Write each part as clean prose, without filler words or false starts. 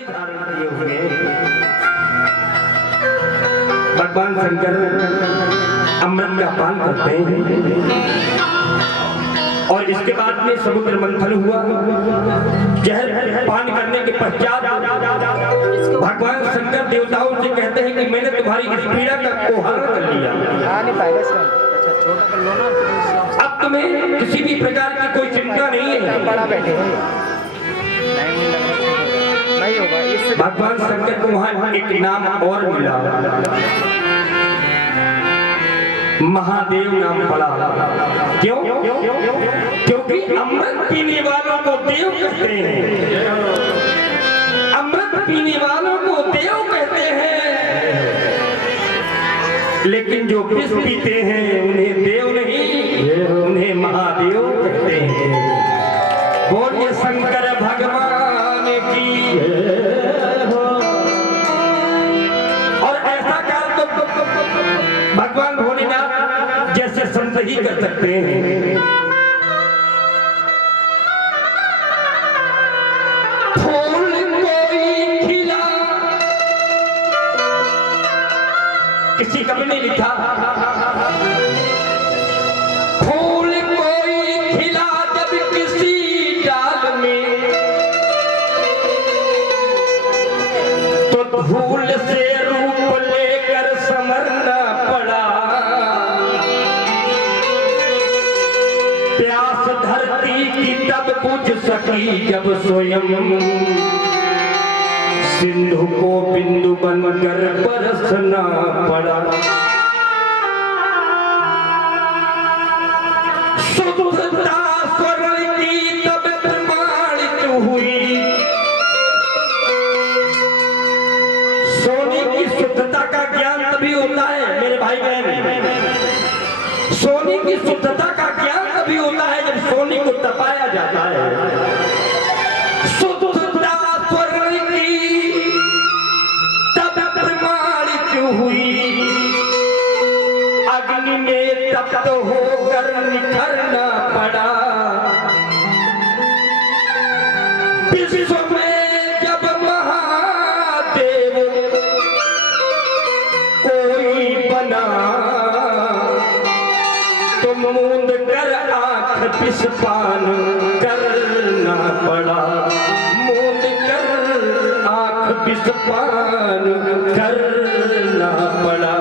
समाधि धारण किए हुए भगवान शंकर अमृत का पान करते हैं और इसके बाद में समुद्र मंथन हुआ। जहर पान करने के पश्चात भगवान शंकर देवताओं से कहते हैं कि मैंने तुम्हारी इस पीड़ा का कोहर कर लिया, अब तुम्हें किसी भी प्रकार की कोई चिंता नहीं है। बड़ा बैठे नहीं होगा। भगवान शंकर को वहां एक नाम और मिला, महादेव नाम पड़ा। क्यों? क्योंकि अमृत पीने वालों को देव कहते हैं, अमृत पीने वालों को देव कहते हैं, लेकिन जो विष पीते हैं उन्हें देव नहीं, उन्हें महादेव कहते हैं। बोलिए शंकर भगवान की। और ऐसा कर तो भगवान भोलेनाथ जैसे संत ही कर सकते हैं। फूल कोई खिला, किसी कवि ने लिखा, फूल कोई खिला जब किसी डाल में, तो धूल से रूप लेकर समरना पड़ा। प्यास धरती की तब बुझ सकी जब स्वयं सिंधु को बिंदु बनकर बरसना पड़ा। शुद्धता स्वर्ण की तब प्रमाणित हुई, सोने की शुद्धता का ज्ञान तभी होता है मेरे भाई बहन, सोने की शुद्धता का ज्ञान तभी होता है जब सोने को तपाया जाता है। शुद्धता स्वर्ण की तब प्रमाणित हुई, अग्नि में तप्त होकर निखरना पड़ा। विश्व में जब महादेव कोई बना, तो मूंद कर आंख विषपान करना पड़ा। मूंद कर आंख विषपान करना पड़ा।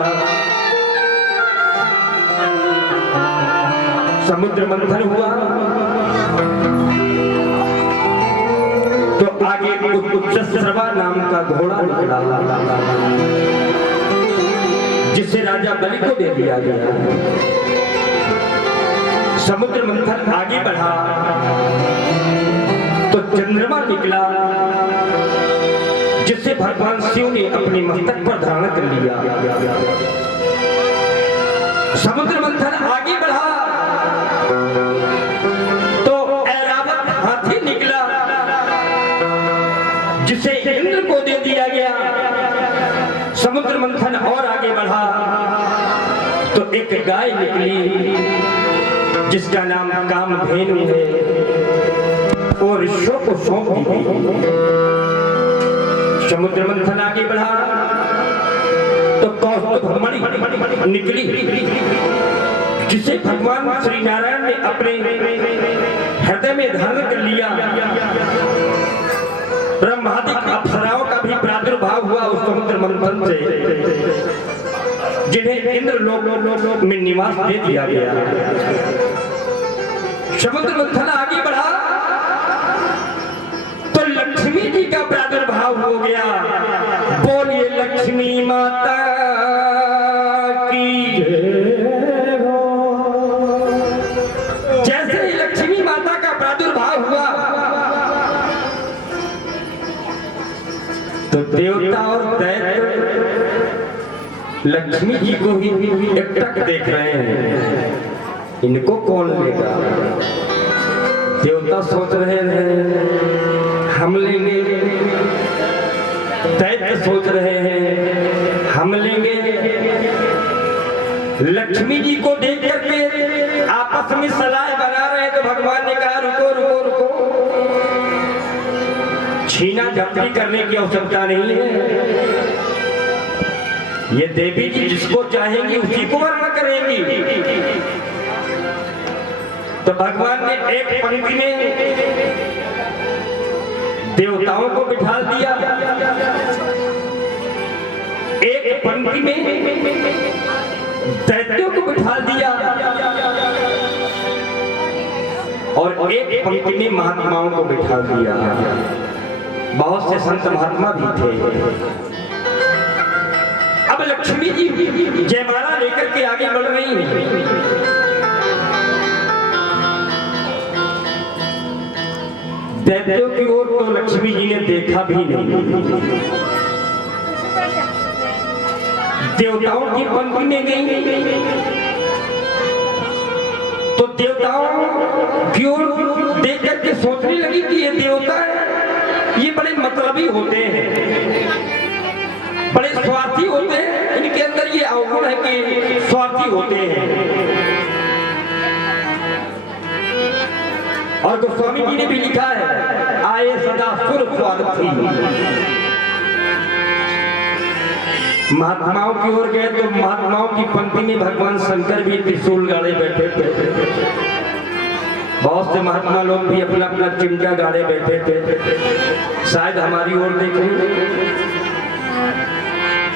समुद्र मंथन हुआ तो आगे उच्चश्रवा नाम का घोड़ा निकला, जिसे राजा बलि को दे दिया गया। समुद्र मंथन आगे बढ़ा तो चंद्रमा निकला, जिसे भगवान शिव ने अपने मस्तक पर धारण कर लिया। समुद्र मंथन आगे बढ़ा तो ऐरावत हाथी निकला, जिसे इंद्र को दे दिया गया। समुद्र मंथन और आगे बढ़ा तो एक गाय निकली, जिसका नाम कामधेनु है, और ऋषियों को सौंप दी गई। समुद्र मंथन आगे बढ़ा तो कौस्तुभ निकली, जिसे भगवान श्री नारायण ने अपने हृदय में धारण कर लिया। ब्रह्मादिक अप्सराओं का भी प्रादुर्भाव हुआ उस समुद्र मंथन से, जिन्हें इंद्र लोक में निवास दे दिया गया। समुद्र मंथन आगे बढ़ा तो लक्ष्मी जी का प्रादुर्भाव हो गया। बोलिए लक्ष्मी माता की। जैसे ही लक्ष्मी माता का प्रादुर्भाव हुआ तो देवता और दैत्य लक्ष्मी जी को ही एकटक देख रहे हैं, इनको कौन लेगा। देवता सोच रहे हैं हम लेंगे, दैत्य सोच रहे हैं हम लेंगे। लक्ष्मी जी को देख करके आपस में सलाह बना रहे हैं तो भगवान ने कहा रुको रुको रुको, छीना भक्ति करने की आवश्यकता नहीं है। ये देवी जी जिसको चाहेंगी उसी को वर्ण करेंगी। तो भगवान ने एक पंक्ति में देवताओं को बिठा दिया, एक पंक्ति में दैत्यों को बिठा दिया और एक पंक्ति में महात्माओं को बिठा दिया। बहुत से संत महात्मा भी थे। अब लक्ष्मी जी जयमाला लेकर के आगे बढ़ रही हैं। दैत्यों की ओर तो लक्ष्मी जी ने देखा भी नहीं। देवताओं की पंक्ति में गई तो देवताओं की ओर देख करके सोचने लगी कि ये देवता है, ये बड़े मतलबी होते हैं, बड़े स्वार्थी होते हैं, इनके अंदर ये अवगुण है कि स्वार्थी होते हैं। और गोस्वामी जी ने भी लिखा है, आए सदा सुर स्वार्थी। महात्माओं की ओर गए तो महात्माओं की पंक्ति में भगवान शंकर भी त्रिशूल गाड़े बैठे थे। बहुत से महात्मा लोग भी अपना अपना चिमटा गाड़े बैठे थे। शायद हमारी ओर देखें,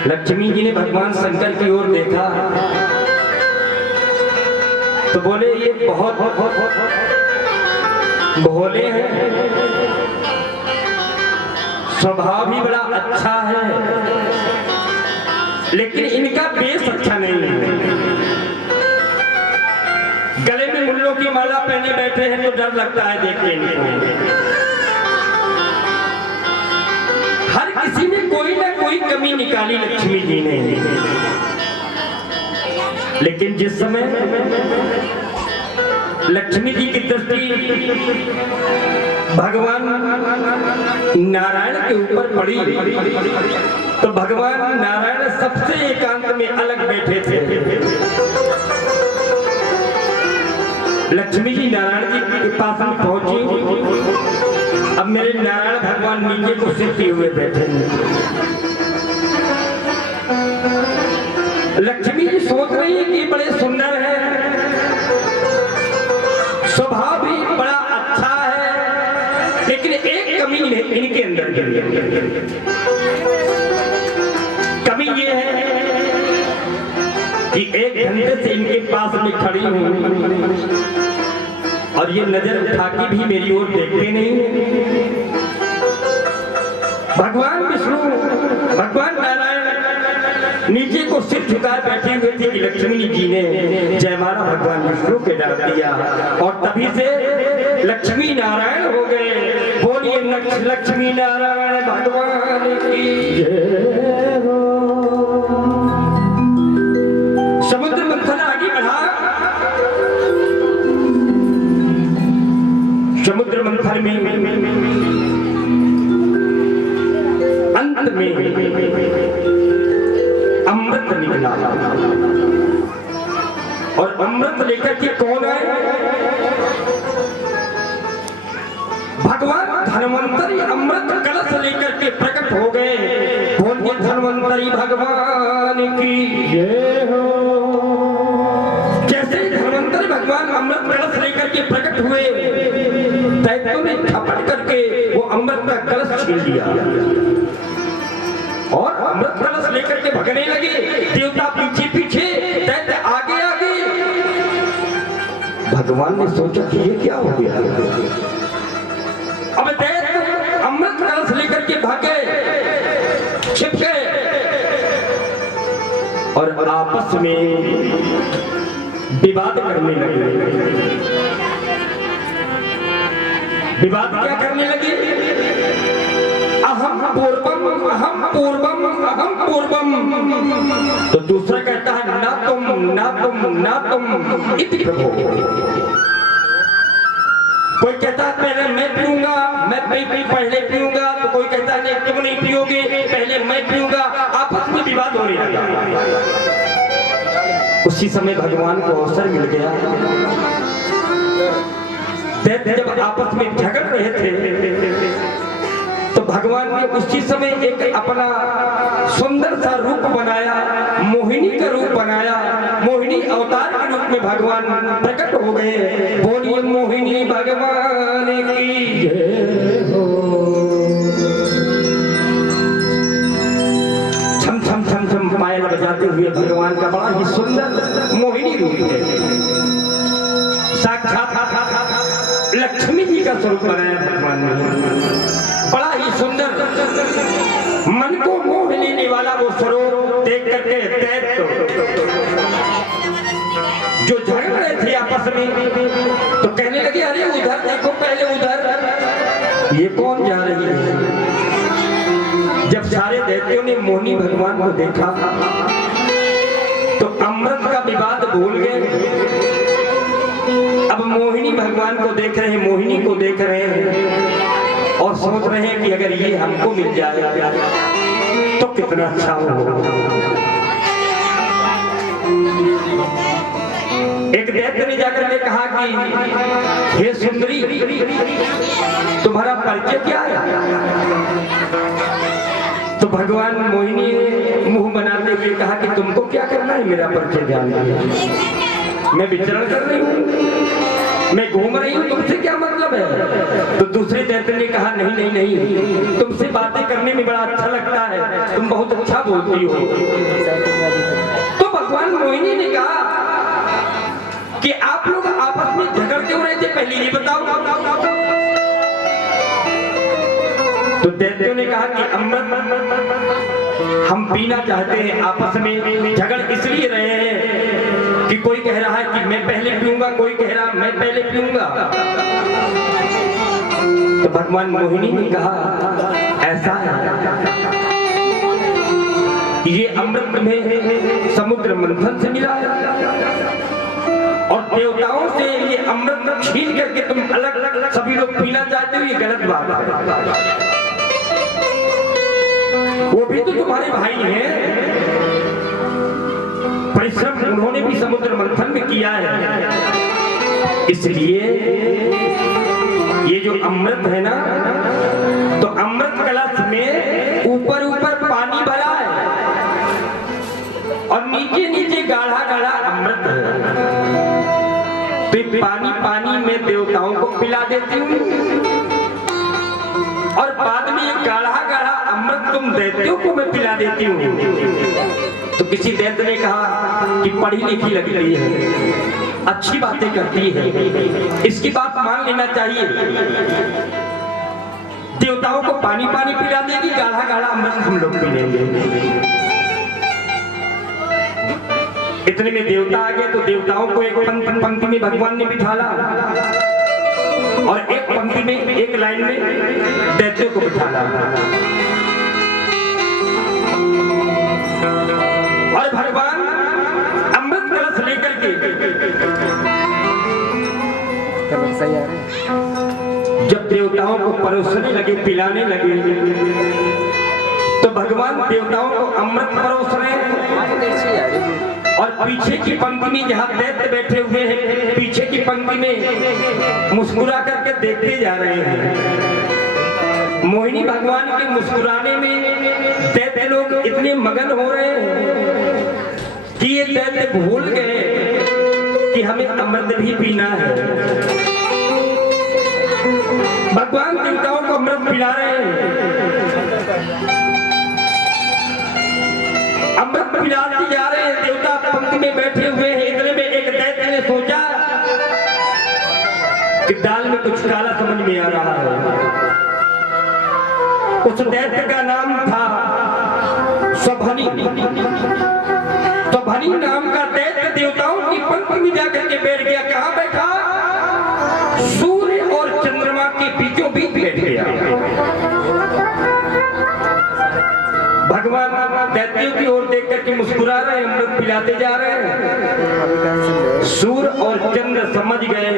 लक्ष्मी जी ने भगवान शंकर की ओर देखा तो बोले ये बहुत भोले हैं, स्वभाव भी बड़ा अच्छा है, लेकिन इनका बेस अच्छा नहीं है। गले में मुल्लों की माला पहने बैठे हैं तो डर लगता है देख के इनको। हर किसी में कोई ना कोई कमी निकाली लक्ष्मी जी ने। लेकिन जिस समय लक्ष्मी जी की दृष्टि भगवान नारायण के ऊपर पड़ी तो भगवान नारायण सबसे एकांत में अलग बैठे थे। लक्ष्मी जी नारायण जी के पास में पहुंची। अब मेरे नारायण भगवान नीचे को सिरते हुए बैठे। लक्ष्मी जी सोच रही है कि बड़े सुंदर है, स्वभाव भी बड़ा अच्छा है, लेकिन एक कमी है इनके अंदर की। कमी ये है कि एक घंटे से इनके पास में खड़ी हूं और ये नजर उठा के भी मेरी ओर देखते नहीं। भगवान विष्णु, भगवान नारायण नीचे को सिर झुकाए बैठे हुए थे कि लक्ष्मी जी ने जयमाला भगवान विष्णु के डाल दिया और तभी से लक्ष्मी नारायण हो गए। बोलिए लक्ष्मी नारायण भगवान की जय हो। समुद्र मंथन आगे बढ़ा। समुद्र मंथन में अंत में अमृत निकला और अमृत लेकर के कौन आए? भगवान धन्वंतरी अमृत कलश लेकर के प्रकट हो गए। बोलिए धन्वंतरी भगवान की जय हो। जैसे धन्वंतरी भगवान अमृत कलश लेकर के प्रकट हुए, दैत्यों ने झपट करके वो अमृत का कलश छीन लिया और अमृत कलश लेकर के भगने लगे। देवता पीछे पीछे, दैत्य आगे आगे। भगवान ने सोचा कि ये क्या हो गया। अब दैत्य अमृत कलश लेकर के भागे, छिप गए और आपस में विवाद करने लगे। विवाद क्या करने लगे? अहम पूर्वम, अहम पूर्वम, अहम पूर्वम। तो दूसरा कहता है ना तुम, ना तुम, ना तुम। इति प्रभु। कोई कहता है पहले मैं पीऊंगा, मैं पहले पीऊंगा, तो कोई कहता है नहीं तुम नहीं पियोगे, पहले मैं पीऊंगा। आपस में विवाद होने लगा। उसी समय भगवान को अवसर मिल गया। दैत्य जब आपस में झगड़ रहे थे तो भगवान ने उसी समय एक अपना सुंदर सा रूप बनाया, मोहिनी का रूप बनाया, मोहिनी अवतार के रूप में भगवान प्रकट हो गए। बोलिए मोहिनी भगवान की जय हो। छम छम छम छम पायल बजाते हुए भगवान का बड़ा ही सुंदर मोहिनी रूप है। साक्षात लक्ष्मी जी का स्वरूप बनाया भगवान ने, बड़ा ही सुंदर, मन को मोह लेने वाला वो स्वरूप देख करके दैत्य जो झगड़ रहे थे आपस में तो कहने लगे, अरे उधर देखो, पहले उधर, ये कौन जा रही है? जब सारे दैत्यों ने मोहिनी भगवान को देखा तो अमृत का विवाद भूल गए। अब मोहिनी भगवान को देख रहे हैं, मोहिनी को देख रहे हैं और सोच रहे हैं कि अगर ये हमको मिल जाए तो कितना अच्छा हो। एक दैत्य ने जाकर के कहा कि हे सुंदरी, तुम्हारा परिचय क्या है? तो भगवान मोहिनी ने मुंह बनाते हुए कहा कि तुमको क्या करना है मेरा परिचय जानना? मैं विचरण कर रही हूँ, मैं घूम रही हूँ, तुमसे क्या मतलब है? तो दूसरे दैत्य ने कहा नहीं नहीं नहीं, तुमसे बातें करने में बड़ा अच्छा लगता है, तुम बहुत अच्छा बोलती हो। तो भगवान मोहिनी ने कहा कि आप लोग आपस में झगड़ क्यों रहे थे, पहले ये बताओ। तो दैत्यों ने कहा कि अमृत हम पीना चाहते हैं, आपस में झगड़ इसलिए रहे हैं कि कोई कह रहा है कि मैं पहले पीऊंगा, कोई कह रहा मैं पहले पीऊंगा। तो भगवान मोहिनी ने कहा ऐसा है, ये अमृत में समुद्र मंथन से मिला है और देवताओं से ये अमृत छीन करके तुम अलग अलग सभी लोग पीना चाहते हो, ये गलत बात है। वो भी तो तुम्हारे भाई हैं, परिश्रम उन्होंने भी समुद्र मंथन में किया है, इसलिए ये जो अमृत है ना, तो अमृत कलश में ऊपर ऊपर पानी भरा है और नीचे नीचे गाढ़ा गाढ़ा अमृत है। तो पानी पानी में देवताओं को पिला देती हूँ और बाद में ये गाढ़ा गाढ़ा अमृत तुम दैत्यों को मैं पिला देती हूँ। तो किसी दैत्य ने कहा कि पढ़ी लिखी लग रही है, अच्छी बातें करती है, इसकी बात मान लेना चाहिए। देवताओं को पानी पानी पिला देगी, गाढ़ा गाढ़ा अमृत हम लोग पी लेंगे। इतने में देवता आ गए तो देवताओं को एक पंक्ति में भगवान ने बिठाला और एक पंक्ति में, एक लाइन में दैत्यों को बिठाला और भगवान अमृत कलश लेकर के जब देवताओं को परोसने लगे, पिलाने लगे, तो भगवान देवताओं को अमृत परोस रहे हैं और पीछे की पंक्ति में जहाँ दैत्य बैठे हुए हैं, पीछे की पंक्ति में मुस्कुरा करके देखते जा रहे हैं। मोहिनी भगवान के मुस्कुराने में दैत्य लोग इतने मगन हो रहे हैं कि ये दैत्य भूल गए कि हमें अमृत भी पीना है। भगवान देवताओं को अमृत पिला रहे हैं, अमृत पिलाते जा रहे हैं, देवता पंक्ति में बैठे हुए हैं। इतने में एक दैत्य ने सोचा कि दाल में कुछ काला समझ में आ रहा है। उस दैत्य का नाम था स्वभनी। स्वभनी नाम का दैत्य देवताओं की पंक्ति में जाकर के बैठ गया। कहाँ बैठा? सूर्य और चंद्रमा के बीचों बीच बैठ गया। भगवान दैत्यों की ओर देख करके मुस्कुरा रहे हैं, अमृत पिलाते जा रहे हैं। सूर्य और चंद्र समझ गए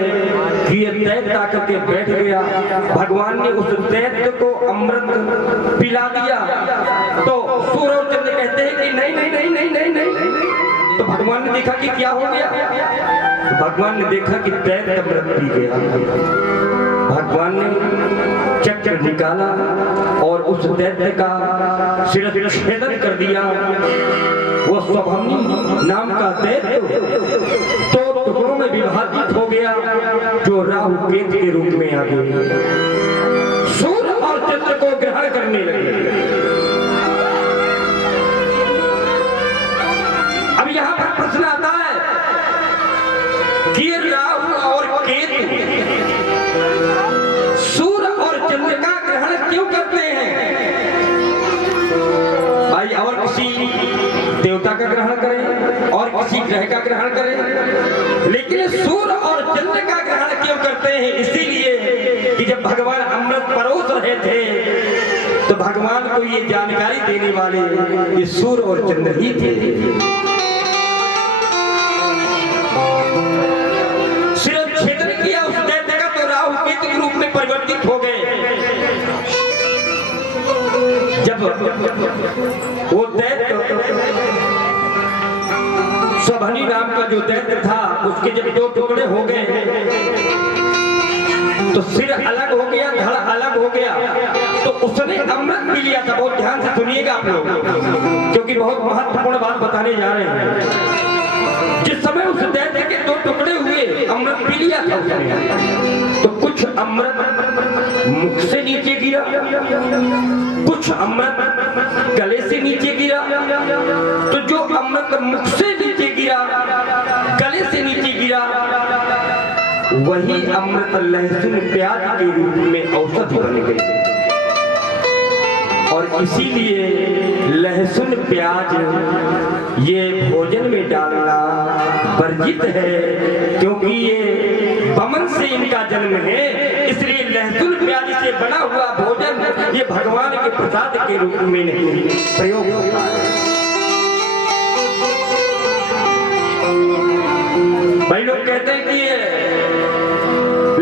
कि ये दैत्य आकर के बैठ गया। भगवान ने उस दैत्य को अमृत पिला दिया। तो सूर्य और चंद्र कहते हैं कि नहीं नहीं नहीं नहीं नहीं नहीं। तो भगवान ने देखा कि क्या हो गया। भगवान ने देखा कि दैत्य अमृत पी गया। भगवान ने चक्र निकाला और उस दैत्य का सिर छेदन कर दिया। वो स्वभनी नाम का दैत्य तो टुकड़ों में विभाजित हो गया, जो राहु केतु के रूप में आ गए, सूर्य और चंद्र को ग्रहण करने लगे। अब यहां पर प्रश्न आता है कि राहु और केतु सूर्य और चंद्र का ग्रहण क्यों करते हैं? भाई और किसी देवता का ग्रहण करें और किसी ग्रह का ग्रहण करें, लेकिन सूर्य और चंद्र का ग्रहण क्यों करते हैं? इसीलिए कि जब भगवान अमृत परोस रहे थे तो भगवान को ये जानकारी देने वाले ये सूर्य और चंद्र ही थे। सिर्फ छेदन किया उस दैत्य का तो राहु केतु के रूप में परिवर्तित हो गए। जब वो दैत्य स्वभनी नाम का जो दैत्य था, उसके जब दो टुकड़े हो गए तो सिर अलग हो गया, धड़ अलग हो गया, तो उसने अमृत पी लिया था। बहुत ध्यान से सुनिएगा आप लोग, क्योंकि बहुत महत्वपूर्ण बात बताने जा रहे हैं। जिस समय उस दैत्य के दो टुकड़े हुए, अमृत पी लिया था उसने, तो कुछ अमृत मुख से नीचे गिरा, कुछ अमृत गले से नीचे गिरा। तो जो अमृत मुख से नीचे गिरा, गले से नीचे गिरा, वही अमृत लहसुन प्याज के रूप में औषधि बन गई। और इसीलिए लहसुन प्याज ये भोजन में डालना वर्जित है, क्योंकि ये बमन से इनका जन्म है। इसलिए लहसुन प्याज से बना हुआ भोजन ये भगवान के प्रसाद के रूप में नहीं प्रयोग होता है। भाई लोग कहते हैं कि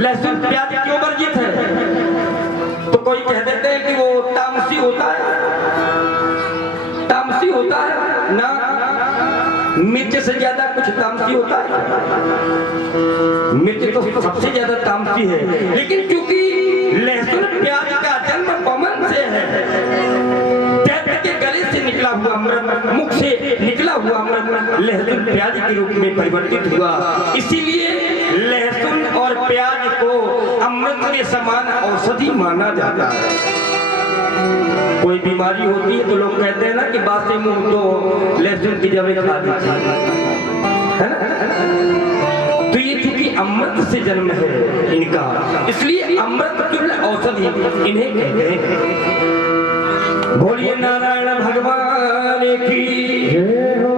लहसुन प्याज क्यों वर्जित है, तो कोई कह देते हैं कि वो तामसी होता है। तामसी होता है ना, मिर्च से ज्यादा कुछ तामसी होता है। मिर्च तो सबसे ज्यादा तामसी है, लेकिन क्योंकि लहसुन प्याज का जन्म बमन से है, दैत्य के गले से निकला हुआ अमृत, मुख से निकला हुआ अमृत लहसुन प्याज के रूप में परिवर्तित हुआ। इसीलिए लहसुन और प्याज को अमृत के समान औषधि माना जाता है। कोई बीमारी होती है तो लोग कहते हैं ना कि बासी मुंह तो लहसुन की जवें खा दीजिए, है ना। तो ये क्योंकि अमृत से जन्म है इनका, इसलिए अमृत तुल्य औषधि इन्हें कहते हैं। बोलिए नारायण भगवान की जय हो।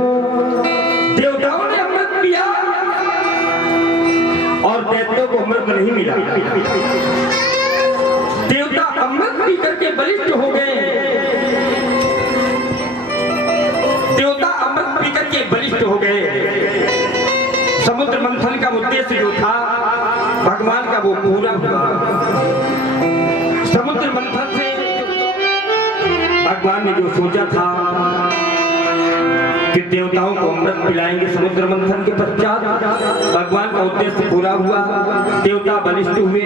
देवताओं ने अमृत पिया और दैत्यों को अमृत नहीं मिला। देवता अमृत पी करके बलिष्ठ हो गए, देवता अमृत पी करके बलिष्ठ हो गए। समुद्र मंथन का उद्देश्य जो था भगवान का वो पूरा हुआ। समुद्र मंथन से भगवान ने जो सोचा था कि देवताओं को अमृत पिलाएंगे, समुद्र मंथन के पश्चात भगवान का उद्देश्य पूरा हुआ। देवता बलिष्ठ हुए।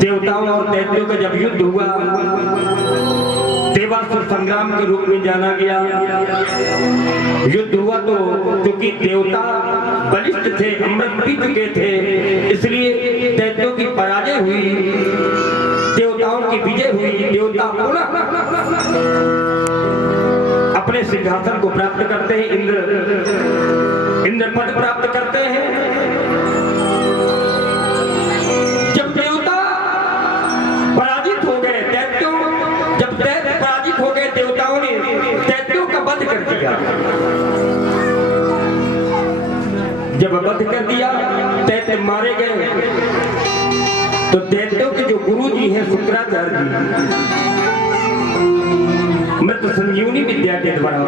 देवताओं और दैत्यों का जब युद्ध हुआ, देवासुर संग्राम के रूप में जाना गया। युद्ध हुआ तो क्योंकि देवता बलिष्ठ थे, अमृत पी चुके थे, इसलिए दैत्यों की पराजय हुई, देवताओं की विजय हुई। देवता पुनः अपने सिंहासन को प्राप्त करते हैं, इंद्र पद प्राप्त करते हैं। जब देवता पराजित हो गए, जब दैत्य पराजित हो गए, देवताओं ने दैत्यों का वध कर दिया। जब वध कर दिया, दैत्य मारे गए, तो दैत्यों के जो गुरु जी हैं शुक्राचार्य जी, मृत संजीवनी विद्या के द्वारा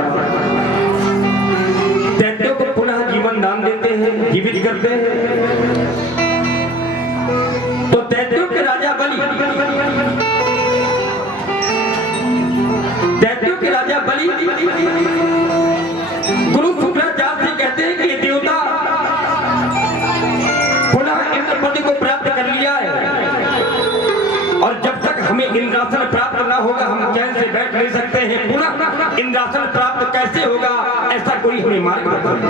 दैत्यों को पुनः जीवन दान देते हैं, जीवित करते हैं। तो दैत्यों के राजा बलि, दैत्यों के राजा बलि गुरु शुक्राचार्य जी कहते हैं कि देवता चैन से बैठ नहीं सकते हैं, पुनः इंद्रासन प्राप्त कैसे होगा, ऐसा कोई हमें मार्ग बताए।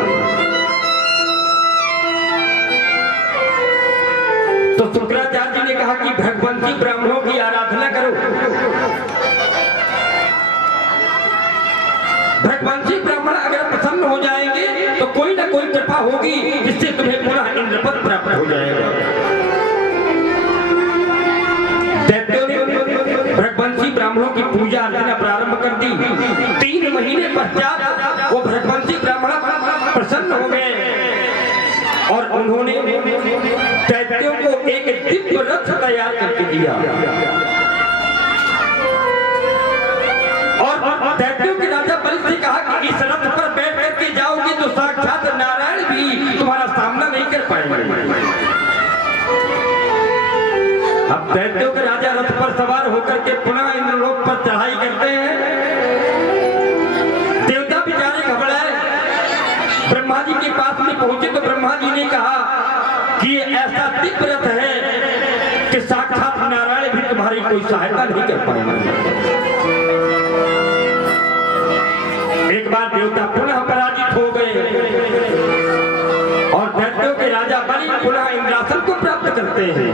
तो शुक्राचार्य जी ने कहा कि भगवंती ब्राह्मणों की आराधना करो। भगवंती ब्राह्मण अगर प्रसन्न हो जाएंगे तो कोई ना कोई कृपा होगी जिससे तुम्हें पुनः इंद्रपद प्राप्त हो जाएगा। दैत्यों ने भगवंती ब्राह्मणों की पूजा अर्चना प्रारंभ कर दी। 3 महीने पश्चात वो भगवंती ब्राह्मण प्रसन्न हो गए और उन्होंने दैत्यों को एक दिव्य रथ तैयार करके दिया और दैत्यों के राजा बलि से कहा कि इस रथ पर बैठ करके जाओगे तो साक्षात नारायण भी तुम्हारा सामना नहीं कर पाएंगे। अब दैत्यों के राजा रथ पर सवार होकर के पुनः इंद्रलोक पर चढ़ाई करते हैं। देवता बेचारे घबराए, ब्रह्मा जी के पास में पहुंचे तो ब्रह्मा जी ने कहा कि ये ऐसा दिव्य रथ है कि साक्षात नारायण भी तुम्हारी कोई सहायता नहीं कर पाएंगे। एक बार देवता पुनः पराजित हो गए और दैत्यों के राजा बलि पुनः इंद्रासन को प्राप्त करते हैं।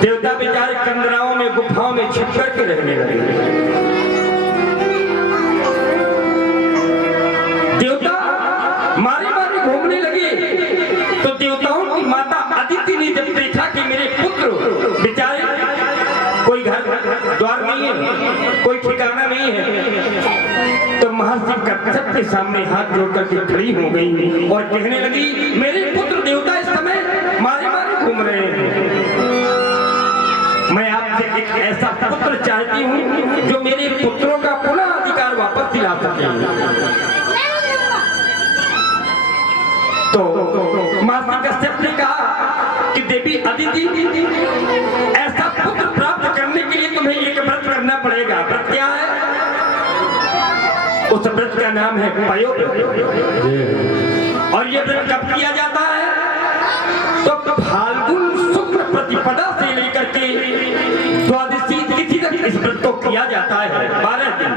देवता बेचारे कंदराओं में गुफाओं में छिप करके रहने लगे। देवता मारे मारे घूमने लगे तो देवताओं की माता अदिति ने जब देखा कि मेरे पुत्र बेचारे कोई घर द्वार नहीं है, कोई ठिकाना नहीं है, तो महर्षि कच्छप के सामने हाथ जोड़ करके खड़ी हो गई और कहने लगी मेरे पुत्र देवता इस समय मारे मारे घूम रहे हैं। मैं आपसे एक ऐसा पुत्र चाहती हूँ जो मेरे पुत्रों का पुनः अधिकार वापस दिला सके। तो महर्षि कश्यप ने कहा कि देवी अदिति, ऐसा पुत्र प्राप्त करने के लिए तुम्हें एक व्रत करना पड़ेगा। व्रत क्या है? उस व्रत का नाम है पयोव्रत। और ये व्रत कब किया जाता है? तो फाल्गुन शुक्ल प्रतिपदा से लेकर के द्वादशी तिथि तक इस व्रत को किया जाता है, 12 दिन।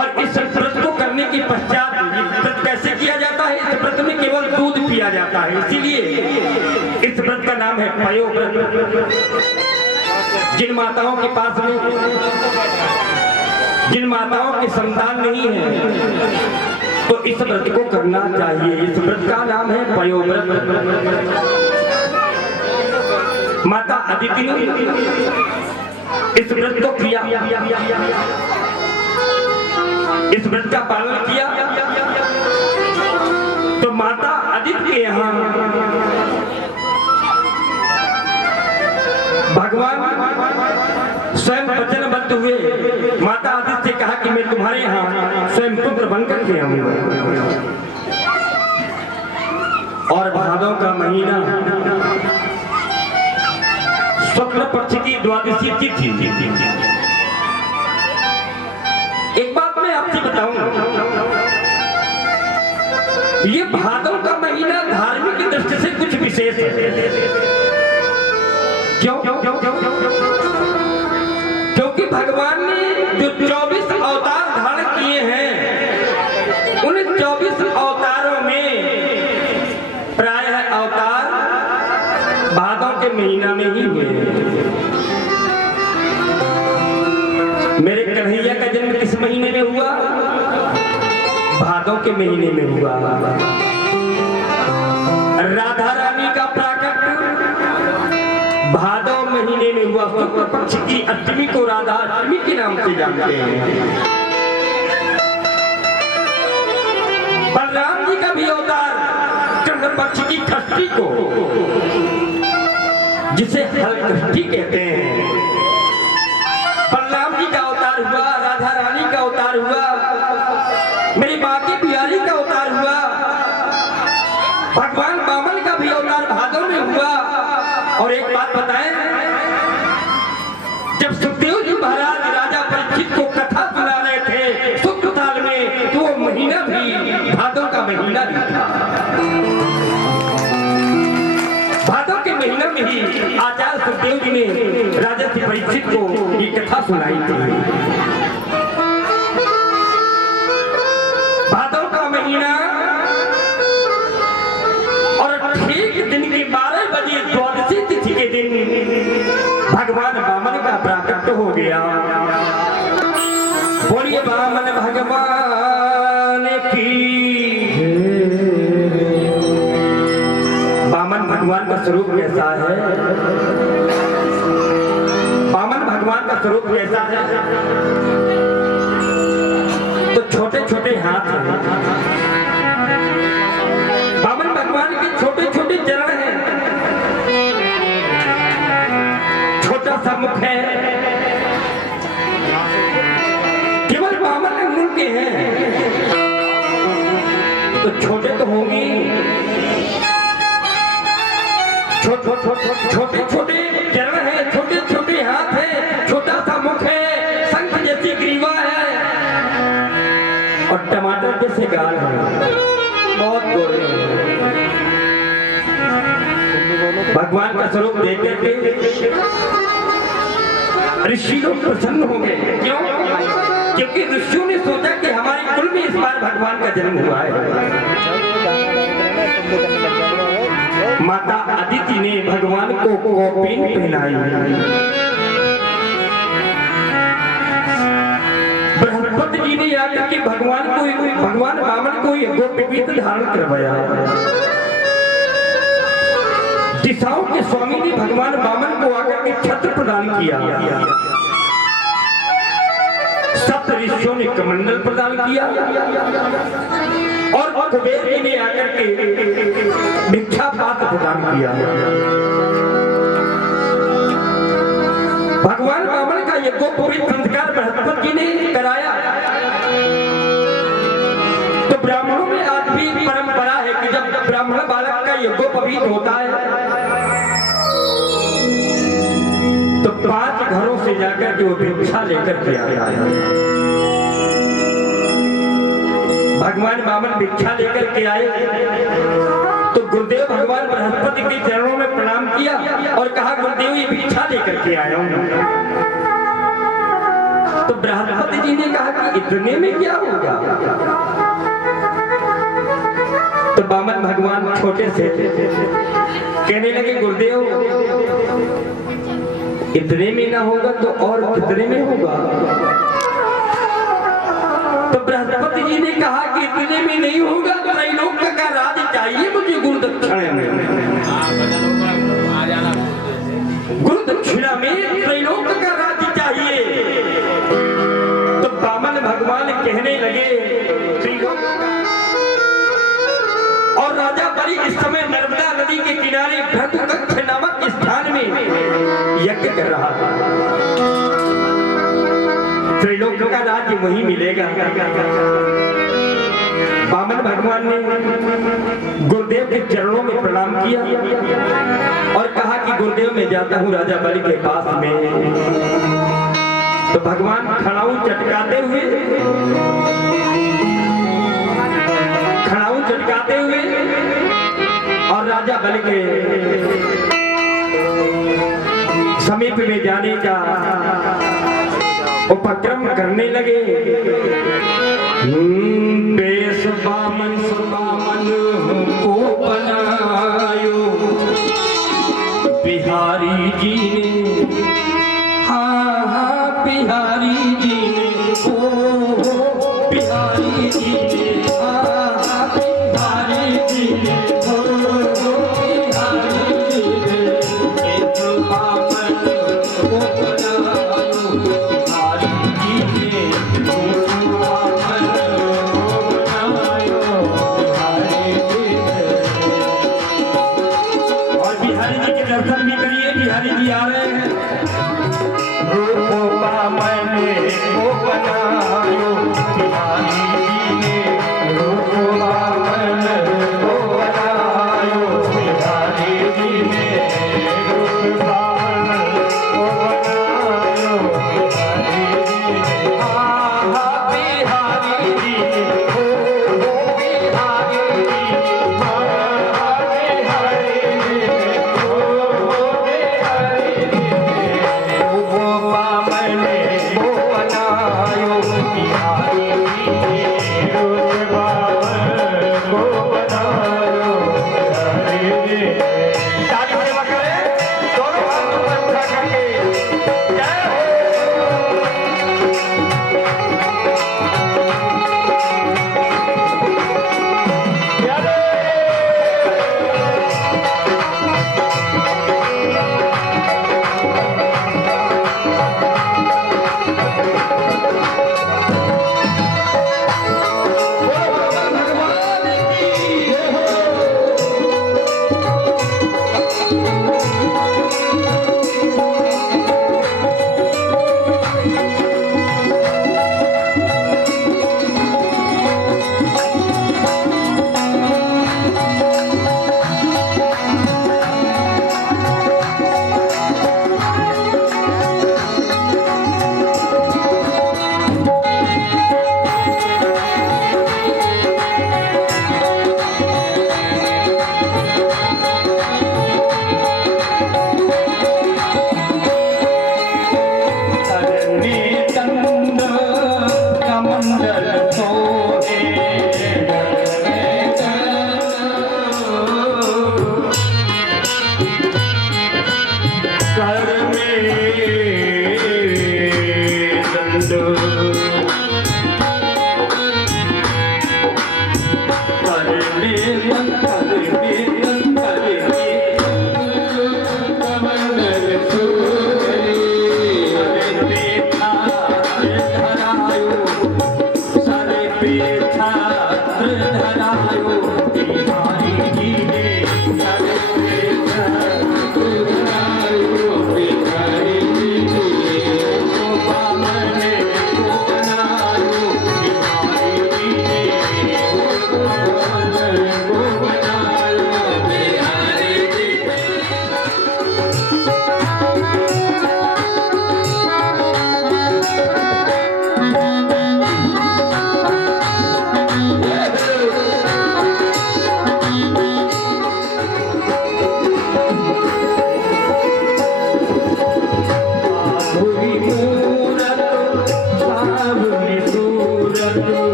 और इस व्रत को करने के पश्चात व्रत कैसे किया जाता है? इस व्रत में केवल दूध पिया जाता है, इसीलिए इस व्रत का नाम है पयोव्रत। जिन माताओं के पास में, जिन माताओं के संतान नहीं है तो इस व्रत को करना चाहिए। इस व्रत का नाम है पयोव्रत। माता अदिति ने इस व्रत को किया, इस व्रत का पालन किया तो माता अदिति के यहाँ भगवान स्वयं वचनबद्ध हुए। माता अदिति से कहा कि मैं तुम्हारे यहाँ स्वयं पुत्र बनकर के आऊंगा। और भादों का महीना, शुक्ल पक्ष की द्वादशी तिथि। एक बात मैं आपसे बताऊं, ये भादों का महीना धार्मिक दृष्टि से कुछ विशेष है। क्यों? क्योंकि भगवान ने जो 24 अवतार धारण किए हैं, उन 24 अवतारों में प्रायः अवतार भादों के महीना में ही हुए हैं। मेरे कन्हैया का जन्म किस महीने में हुआ? भादों के महीने में हुआ। राधा रानी का प्राकट भादों महीने में हुआ। शुक्ल पक्ष की अष्टमी को राधा अष्टमी के नाम से जानते हैं। बलराम जी का भी अवतार कृष्ण पक्ष की षष्ठी को, जिसे हलषष्ठी कहते हैं, बलराम जी का अवतार हुआ, राधा रानी का अवतार हुआ, मेरी बाकी बिहारी का अवतार हुआ, भगवान वामन का भी अवतार भादों में हुआ। और एक बात बताएं, जब सुखदेव जी महाराज राजा परीक्षित को कथा सुना रहे थे शुक्ल साल में, तो वो महीना भी भादों का महीना भी था। भादों के महीना में में ही आचार्य सुखदेव जी ने राजा श्री परीक्षित को ये कथा सुनाई थी। भादव का महीना और ठीक दिन के 12 बजे द्वादशी तिथि के दिन भगवान वामन का प्राकट्य हो गया। बोलिए वामन भगवान की। वामन भगवान का स्वरूप कैसा है? वामन भगवान का स्वरूप कैसा है? तो छोटे छोटे हाथ हैं। वामन भगवान के छोटे छोटे चरण हैं, छोटा सा मुख है, केवल वामन अंगुल के हैं। तो छोटे तो होंगे, छोटे छोटे चरण है, छोटे छोटे हाथ है, छोटा सा मुख है, शंख जैसी ग्रीवा है और टमाटर जैसे गाल है, बहुत गोरे हैं। भगवान का स्वरूप देख करके ऋषि लोग प्रसन्न हो गए। क्यों? क्योंकि ऋषियों ने सोचा कि हमारे कुल में इस बार भगवान का जन्म हुआ है। माता अदिति ने भगवान को कौपीन पहनाई। बृहस्पति जी ने आकर के भगवान वामन को यज्ञोपवीत धारण करवाया। दिशाओं के स्वामी ने भगवान वामन को आकर के छत्र प्रदान किया। सप्त ऋषियों ने कमंडल प्रदान किया और कुबेर जी ने आकर के भिक्षा पात्र प्रदान किया। भगवान वामन का यज्ञोपवीत संस्कार बृहस्पति जी ने कराया। तो ब्राह्मणों में आज भी परंपरा है कि जब ब्राह्मण बालक का यज्ञोपवीत होता है तो 5 घरों से जाकर के वो भिक्षा लेकर के आता है। भगवान वामन भिक्षा लेकर के आए तो गुरुदेव भगवान बृहस्पति के चरणों में प्रणाम किया और कहा, गुरुदेव ये भिक्षा लेकर के आया हूं। तो बृहस्पति जी ने कहा कि इतने में क्या होगा? तो वामन भगवान छोटे से कहने लगे, गुरुदेव इतने में ना होगा तो और कितने में होगा? तो बृहस्पति जी ने कहा कि इतने में नहीं होगा, त्रैलोक का राज चाहिए मुझे गुरुदक्षिणा में। गुरुदक्षिणा में त्रैलोक का राज चाहिए। तो वामन भगवान कहने लगे, और राजा बलि इस समय नर्मदा नदी के किनारे भृगुकक्ष नामक स्थान में यज्ञ कर रहा था। त्रिलोक का राज्य वही मिलेगा। वामन भगवान ने गुरुदेव के चरणों में प्रणाम किया और कहा कि गुरुदेव मैं जाता हूँ राजा बलि के पास में। तो भगवान खड़ाऊ चटकाते हुए और राजा बलि के समीप में जाने का उपक्रम करने लगे। बेस वामन को बनायो बिहारी जी ने, हाँ बिहारी जी ने, ओ बिहारी जी ने, हाँ बिहारी जी ने, ओ बिहारी जी ने, बेस वामन को बनायो बिहारी जी ने, दर्शन भी करिए। बिहारी जी आ रहे हैं। मैंने वो बनायो बिहारी जी ने, मैंने वो बनायो बिहारी जी ने, वो बनायो बिहारी जी ने, हाँ बिहारी जी ने, ओ बिहारी जी ने, हाँ बिहारी जी ने, ओ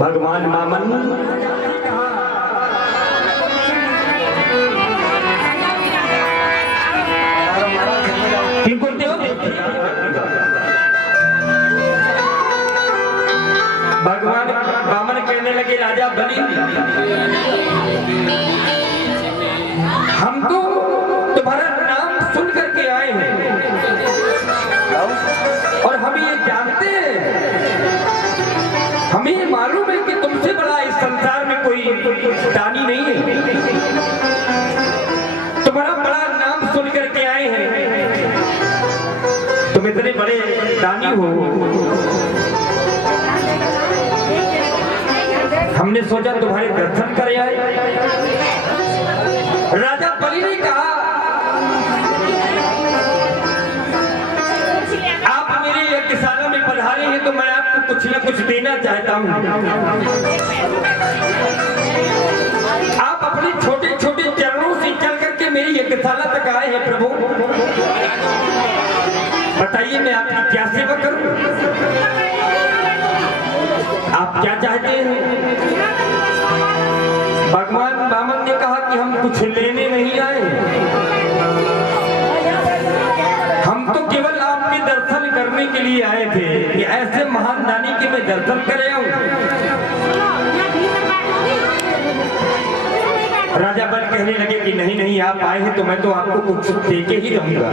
भगवान वामन भगवान वामन कहने लगे राजा बलि, हम तो तुम्हारा नाम सुन करके आए हैं और हम ये जानते हैं, हमें मालूम है कि तुमसे बड़ा इस संसार में कोई दानी नहीं है। तुम्हारा बड़ा नाम सुन करके आए हैं, तुम इतने बड़े दानी हो, हमने सोचा तुम्हारे दर्शन कर आए। राजा बलि ने कहा, आप मेरे यज्ञशाला में पधारे हैं तो मैं आपको कुछ न कुछ देना चाहता हूं। आप अपने छोटे छोटे चरणों से चल करके मेरी यज्ञशाला तक आए हैं प्रभु, बताइए मैं आपकी क्या सेवा करूं, आप क्या चाहते हैं? भगवान वामन ने कहा कि हम कुछ लेने नहीं आए, हम तो केवल आपके दर्शन करने के लिए आए थे कि ऐसे महान दानी के मैं दर्शन करे आऊं। राजा बल कहने लगे कि नहीं नहीं, आप आए हैं तो मैं तो आपको कुछ दे के ही रहूंगा।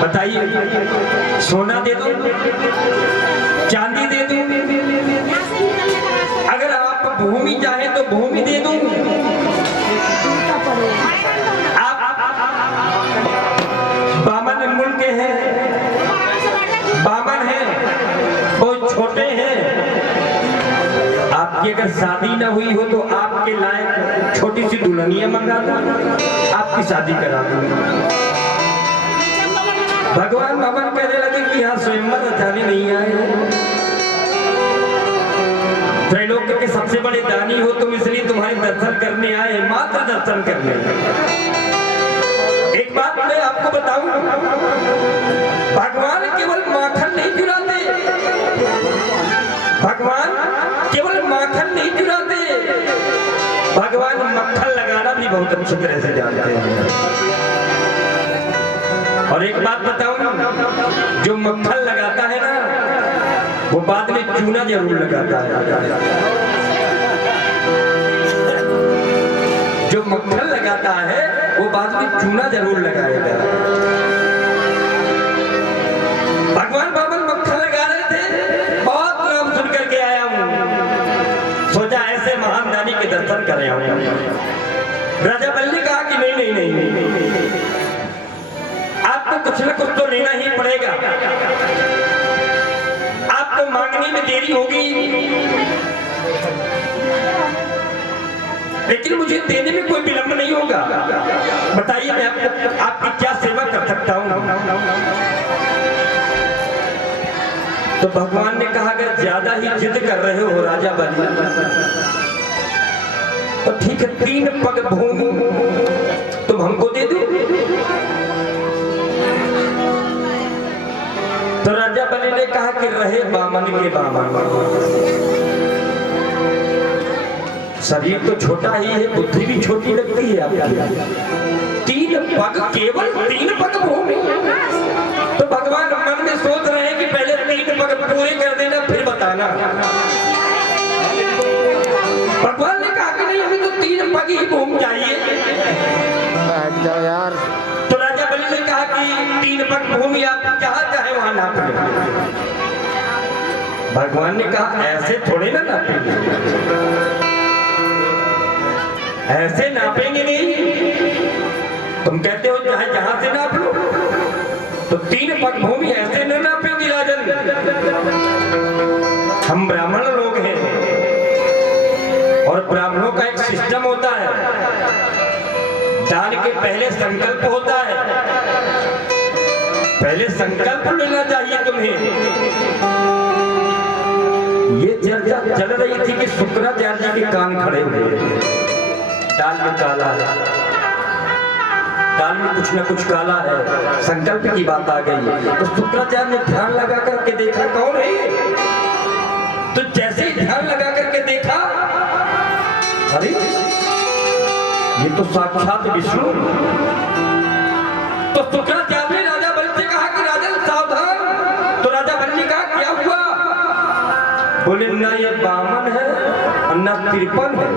बताइए, सोना दे दो, चांदी दे दूं, अगर आप भूमि चाहे तो भूमि दे दूं, आप वामन मूल के हैं, वामन हैं, बहुत छोटे हैं, आपकी अगर शादी ना हुई हो तो आपके लायक छोटी सी दुल्हनिया मंगा दूं, आपकी शादी करा दूं। भगवान वामन कहने लगे कि यहाँ स्वयंवर रचाने नहीं आए, त्रैलोक्य के सबसे बड़े दानी हो तुम, इसलिए तुम्हारे दर्शन करने आए, मात्र दर्शन करने। एक बात मैं आपको बताऊं, भगवान केवल माखन नहीं चुराते, भगवान केवल माखन नहीं चुराते, भगवान मक्खन लगाना भी बहुत अच्छी तरह से जानते हैं। और एक बात बताऊं, जो मक्खन लगाता है ना वो बाद में चूना जरूर लगाता है, जो मक्खन लगाता है वो बाद में चूना जरूर लगाएगा। भगवान वामन मक्खन लगा रहे थे, बहुत नाम सुन करके आया हूं, सोचा ऐसे महान दानी के दर्शन कर आऊं। राजा बलि ने कहा कि नहीं नहीं नहीं, आपको कुछ न कुछ तो लेना ही पड़ेगा, आपको मांगने में देरी होगी, लेकिन मुझे देने में कोई विलंब नहीं होगा। बताइए मैं आपकी क्या सेवा कर सकता हूं? तो भगवान ने कहा, अगर ज्यादा ही जिद कर रहे हो राजा बलि तो ठीक है, 3 पग भूमि तुम हमको दे दो। तो राजा बलि ने कहा कि रहे वामन के वामन, शरीर तो छोटा ही है, बुद्धि भी छोटी लगती है आपकी, 3 पग, केवल 3 पग भूमि। तो भगवान मन में सोच रहे हैं कि पहले 3 पग पूरे कर देना फिर बताना। भगवान ने कहा कि नहीं, अभी तो 3 पग ही भूमि चाहिए। बैठ जाओ यार। तो राजा बलि ने कहा कि 3 पग भूमि आप जहां चाहे वहां नाप लो। भगवान ने कहा ऐसे थोड़े ना नापेंगे, ऐसे नापेंगे नहीं, तुम कहते हो चाहे जहां से नाप लो, तो 3 पग भूमि ऐसे न नापेंगे राजन। हम ब्राह्मण लोग हैं और ब्राह्मणों का एक सिस्टम होता है, दान के पहले संकल्प होता है, पहले संकल्प लेना चाहिए तुम्हें। ये चर्चा चल रही थी कि शुक्राचार्य जी के कान खड़े हुए, दाल में काला है, दाल में कुछ न कुछ काला है, संकल्प की बात आ गई। तो शुक्राचार्य ने ध्यान लगा करके देखा कौन है, तो जैसे ही ध्यान लगा करके देखा, अरे ये तो साक्षात विष्णु। तो शुक्राचार्य ने राजा बलि से कहा कि राजन सावधान। तो राजा बलि ने कहा क्या हुआ? बोले ना ये बामन है ना तिरपन है,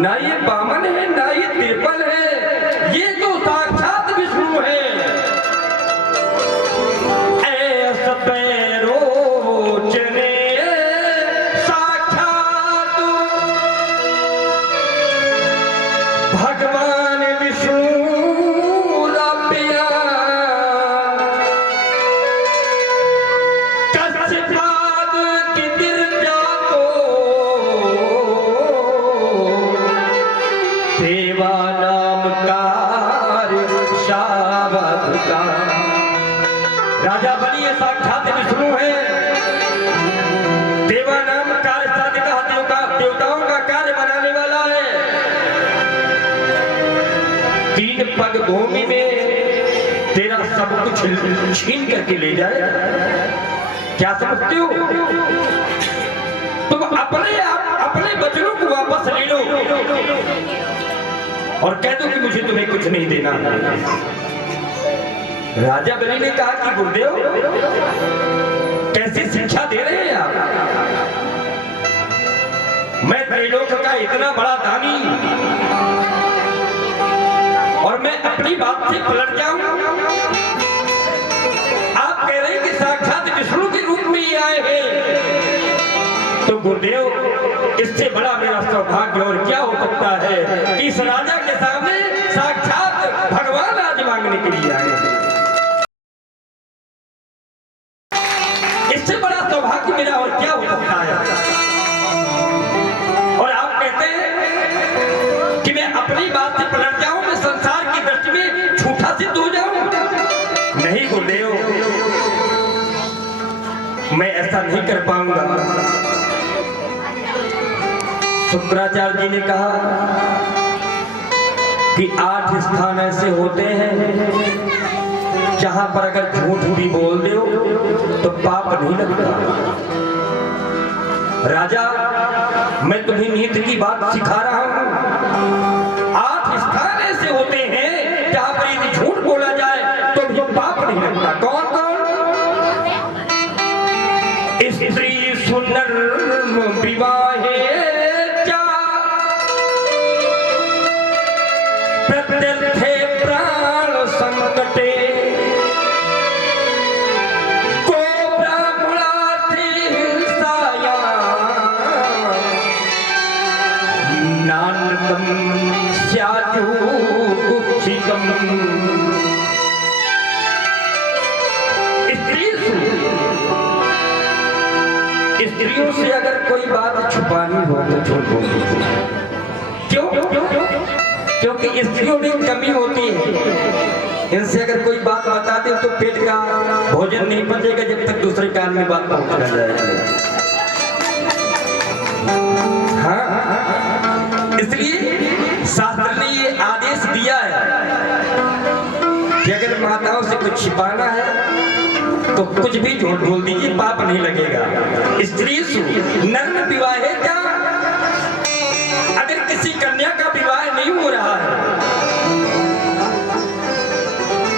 ना ये बामन है ना ये तिरपन है, ये तो साक्षात विष्णु है। ऐसा पैरोचने साक्षात भगवान विष्णु रबिया कश्यपाद की गिरजा को सेवा नाम कार्य शावक का। राजा बलि ये साक्षात विष्णु है, देवा नाम कार्य साधिका, देवताओं का कार्य बनाने वाला है। 3 पग भूमि में तेरा सब कुछ छीन करके ले जाए, क्या समझते हो? तुम अपने वचनों को वापस ले लो और कह दो कि मुझे तुम्हें कुछ नहीं देना। राजा बलि ने कहा कि गुरुदेव कैसी शिक्षा दे रहे हैं आप? मैं त्रैलोक का इतना बड़ा दानी और मैं अपनी बात से पलट जाऊं? आप कह रहे हैं कि साक्षात विष्णु के रूप में ही आए हैं। तो गुरुदेव इससे बड़ा मेरा सौभाग्य और क्या हो सकता है कि इस राजा के सामने साक्षात भगवान आज मांगने के लिए आए हैं। इससे बड़ा सौभाग्य मेरा और क्या हो सकता है? और आप कहते हैं कि मैं अपनी बात से पलट जाऊं, मैं संसार की दृष्टि में झूठा सिद्ध हो जाऊं? नहीं गुरुदेव, मैं ऐसा नहीं कर पाऊंगा। शुक्राचार्य जी ने कहा कि 8 स्थान ऐसे होते हैं जहां पर अगर झूठ भी बोल दो तो पाप नहीं लगता। राजा मैं तुम्हें नीति की बात सिखा रहा हूं। 8 स्थान ऐसे होते हैं जहां पर यदि झूठ बोला जाए तो भी पाप नहीं लगता। कौन कौन? स्त्री सुनर्म विवाहे प्रत्यर्थे प्राण संकटे स्त्रियों से अगर कोई बात छुपानी हो तो झूठ बोल दीजिए। क्यों? क्योंकि स्त्रियों में कमी होती है। इनसे अगर कोई बात बता दे तो पेट का भोजन नहीं पचेगा जब तक दूसरे कान में बात पहुंच ना जाए। हाँ, इसलिए शास्त्र ने ये आदेश दिया है कि अगर माताओं से कुछ छिपाना है तो कुछ भी झूठ बोल दीजिए, पाप नहीं लगेगा। स्त्री नर्म विवाहे क्या? अगर किसी कन्या का विवाह नहीं हो रहा है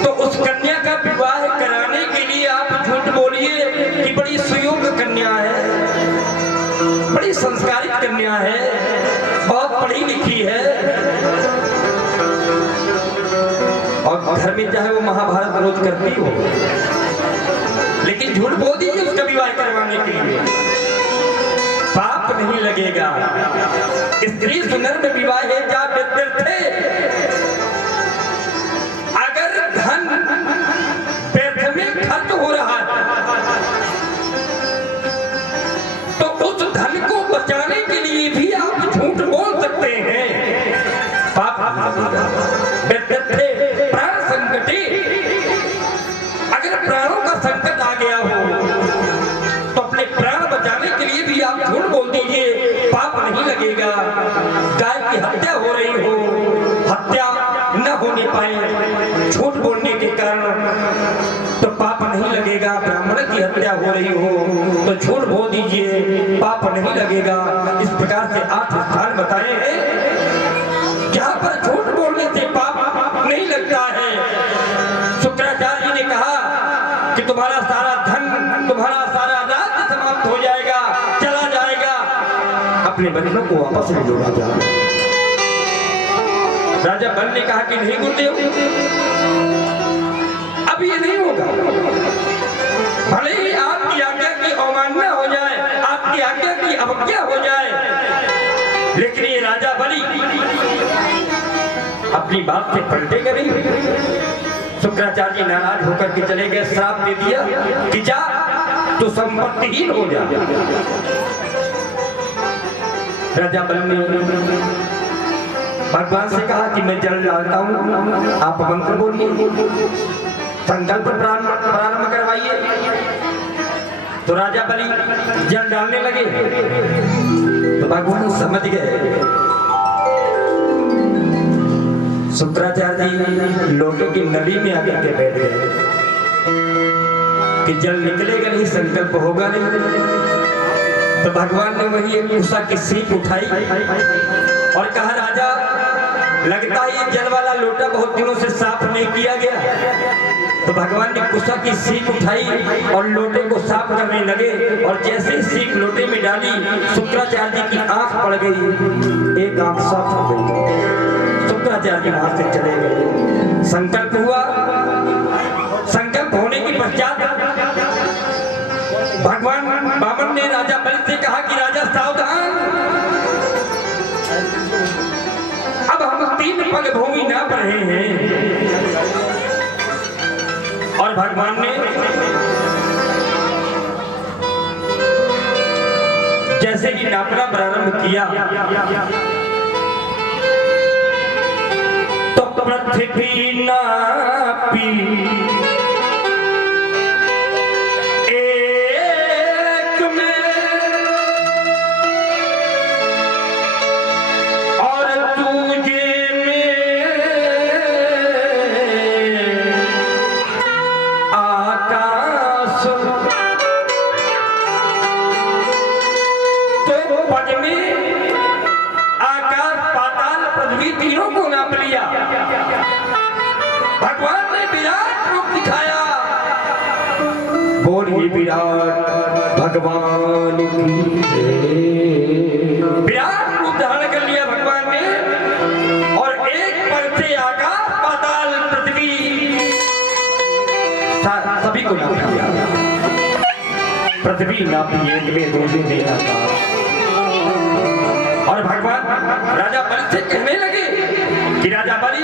तो उस कन्या का विवाह कराने के लिए आप झूठ बोलिए कि बड़ी सुयोग्य कन्या है, बड़ी संस्कारित कन्या है, बहुत पढ़ी लिखी है और घर में चाहे वो महाभारत रोज करती हो, लेकिन झूठ बोल दीजिए उसका विवाह करवाने के लिए, पाप नहीं लगेगा। स्त्री सुनर्म विवाहे जा व्यर्थे, अगर धन व्यर्थ में खर्च हो रहा है तो उस धन को बचाने के लिए भी आप झूठ बोल सकते हैं, पाप नहीं लगेगा। व्यर्थे प्राण संकटे, अगर प्राणों का संकट आ गया हो तो अपने प्राण बचाने के लिए भी आप झूठ बोल दीजिए, पाप नहीं लगेगा। गाय की हत्या हो रही हो, हत्या न होने पाए झूठ बोलने के कारण तो पाप नहीं लगेगा, ब्राह्मण की हत्या हो रही हो तो झूठ बोल दीजिए, पाप नहीं लगेगा। इस प्रकार से 8 स्थान बताए हैं जहां पर झूठ बोलने से पाप नहीं लगता है। शुक्राचार्य जी ने कहा कि तुम्हारा सारा धन, तुम्हारा सारा राज्य समाप्त हो जाएगा, चला जाएगा, अपने बच्चों को वापस ले लो राजा। राजा बल ने कहा कि नहीं गुरुदेव, अब ये नहीं होगा। भले ही आपकी आज्ञा की अवमानना हो जाए, आपकी आज्ञा की अवज्ञा हो जाए, लेकिन ये राजा बलि अपनी बात से पलटेगा नहीं। शुक्राचार्य जी नाराज होकर के चले गए, श्राप दे दिया कि जा तो संपत्तिहीन हो जा। राजा बल ने भगवान से कहा कि मैं जल डालता हूं, आप मंत्र बोलिए, संकल्प प्रारंभ करवाइए। तो राजा बलि जल डालने लगे तो भगवान समझ गए। शुक्राचार्य जी लोटे की नली में आकर के बैठ गए कि जल निकलेगा नहीं, संकल्प होगा नहीं। तो भगवान ने वही एक उषा की सीख उठाई और कहा राजा, लगता है ये जल वाला लोटा बहुत दिनों से साफ नहीं किया गया। तो भगवान ने कुशा की सीख उठाई और लोटे को साफ करने लगे, और जैसे सीख लोटे में डाली शुक्राचार्य जी की आंख पड़ गई, एक आंख साफ हो गई। शुक्राचार्य वहां से चले गए। संकल्प हुआ, संकल्प होने के पश्चात भगवान वामन ने राजा बलि से कहा कि राजा सावधान, अब हम 3 पग भूमि नाप रहे हैं। और भगवान ने जैसे ही नापना प्रारंभ किया तो पृथ्वी नापी एक में, और दूजे में आकाश, तो पद में आकाश, पाताल, पृथ्वी तीनों को नाप लिया। भगवान ने विराट रूप दिखाया। बोलिए विराट भगवान की जय। विराट रूप धारण कर लिया भगवान ने, और एक पद से आकाश, पाताल, पृथ्वी सभी को नाप लिया। पृथ्वी नापी एक में, दूसरे में आकाश। और भगवान राजा बलि से कहने लगे कि राजा बलि,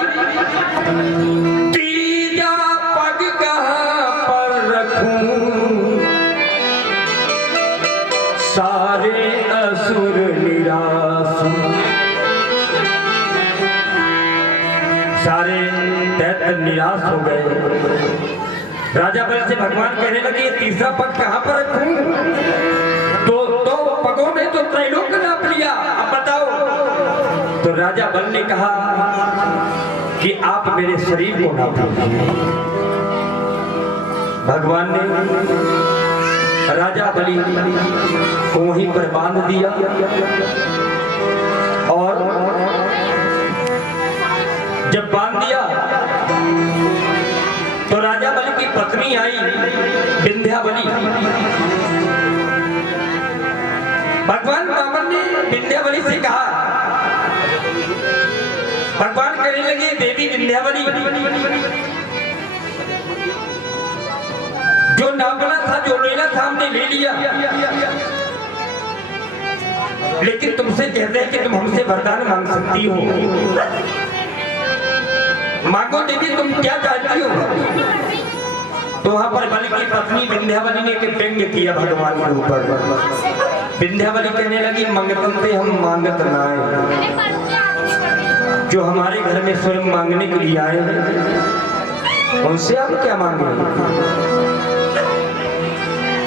तीजा पग कहां पर रखूं, सारे असुर निराश, सारे दैत्य निराश हो गए। राजा बलि से भगवान कहने लगे तीसरा पग कहां पर रखूं? दो पगों में तो त्रैलोक नाप लिया, अब बताओ। तो राजा बल ने कहा कि आप मेरे शरीर को नाप लीजिए। भगवान ने राजा बलि को वहीं पर बांध दिया, और जब बांध दिया तो राजा बलि की पत्नी आई विंध्यावली। भगवान वामन ने विंध्यावली से कहा, भगवान कहने लगे देवी विंध्यावली, जो नापना था, जो लेना था, हमने ले लिया, लेकिन तुमसे कहते हैं कि तुम हमसे वरदान मांग सकती हो। मांगो देवी, तुम क्या चाहती हो? तो वहां पर बलि की पत्नी विंध्यावली ने एक व्यंग्य किया भगवान के ऊपर। विंध्यावली कहने लगी, मंगतम पे हम मांगत ना आए, जो हमारे घर में स्वयं मांगने के लिए आए हैं उनसे आप क्या मांगे?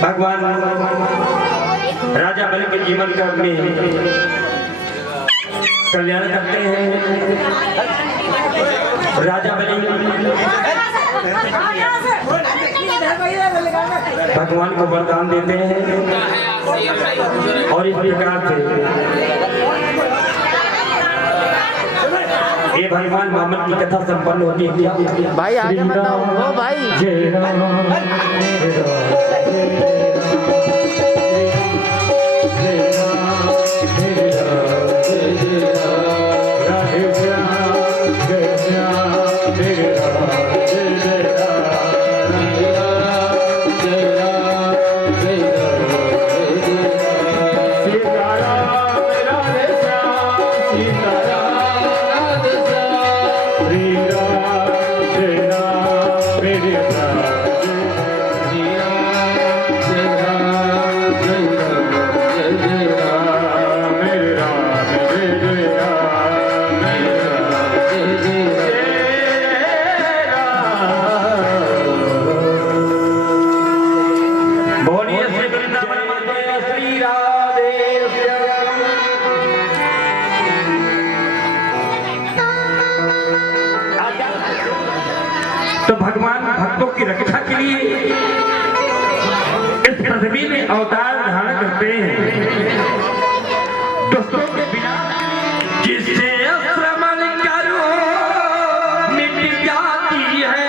भगवान राजा बलि के जीवन का में कल्याण करते हैं। राजा बलि भगवान को वरदान देते हैं और इस प्रकार से ये भगवान वामन की कथा संपन्न होती है। भाई आगे बताओ ओ भाई तो भगवान भक्तों की रक्षा के लिए इस पृथ्वी में अवतार धारण करते हैं। दोस्तों के बिना जिससे श्रमण करो मिट जाती है।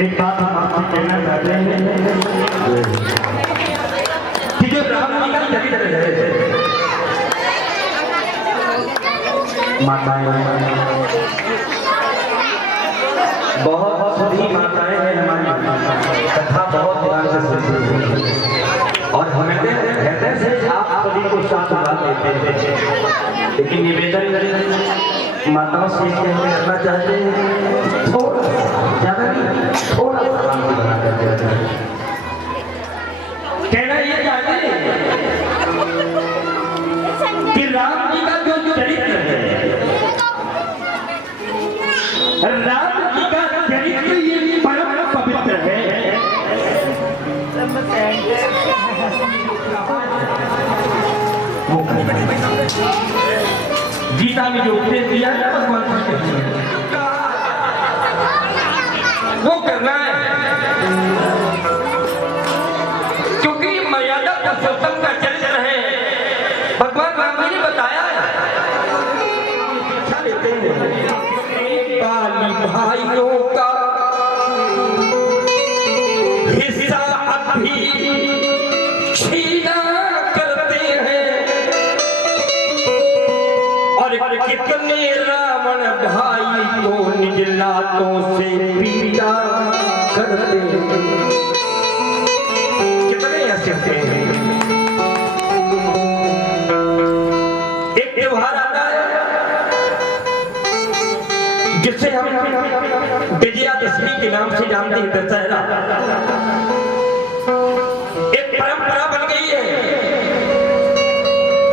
एक बात हम आपसे कहना चाहते हैं कि जो राम जी का चरित्र है, माताएं बहुत सभी माताएं हैं हमारी कथा बहुत ध्यान से सुनती हैं और हमें हृदय से आप सभी को साथ देते हैं। लेकिन निवेदन माताओं से करना चाहते हैं थोड़ा ज्यादा नहीं, थोड़ा सा कहना ये चाहते हैं कि राम जी का जो चरित्र है, राम जी का चरित्र ये परम पवित्र है। गीता में जो उपदेश दिया है भगवान वो करना है, क्योंकि मर्यादा पुरुषोत्तम का चरित्र है। भगवान राम जी ने बताया है भाइयों का हिस्सा अभी छीना रावण भाई को निज लातों से पीटा करते। कितने ऐसे हैं। एक त्योहार आता है जिसे हम विजयादशमी के नाम से जानते हैं, दशहरा। एक परंपरा बन गई है,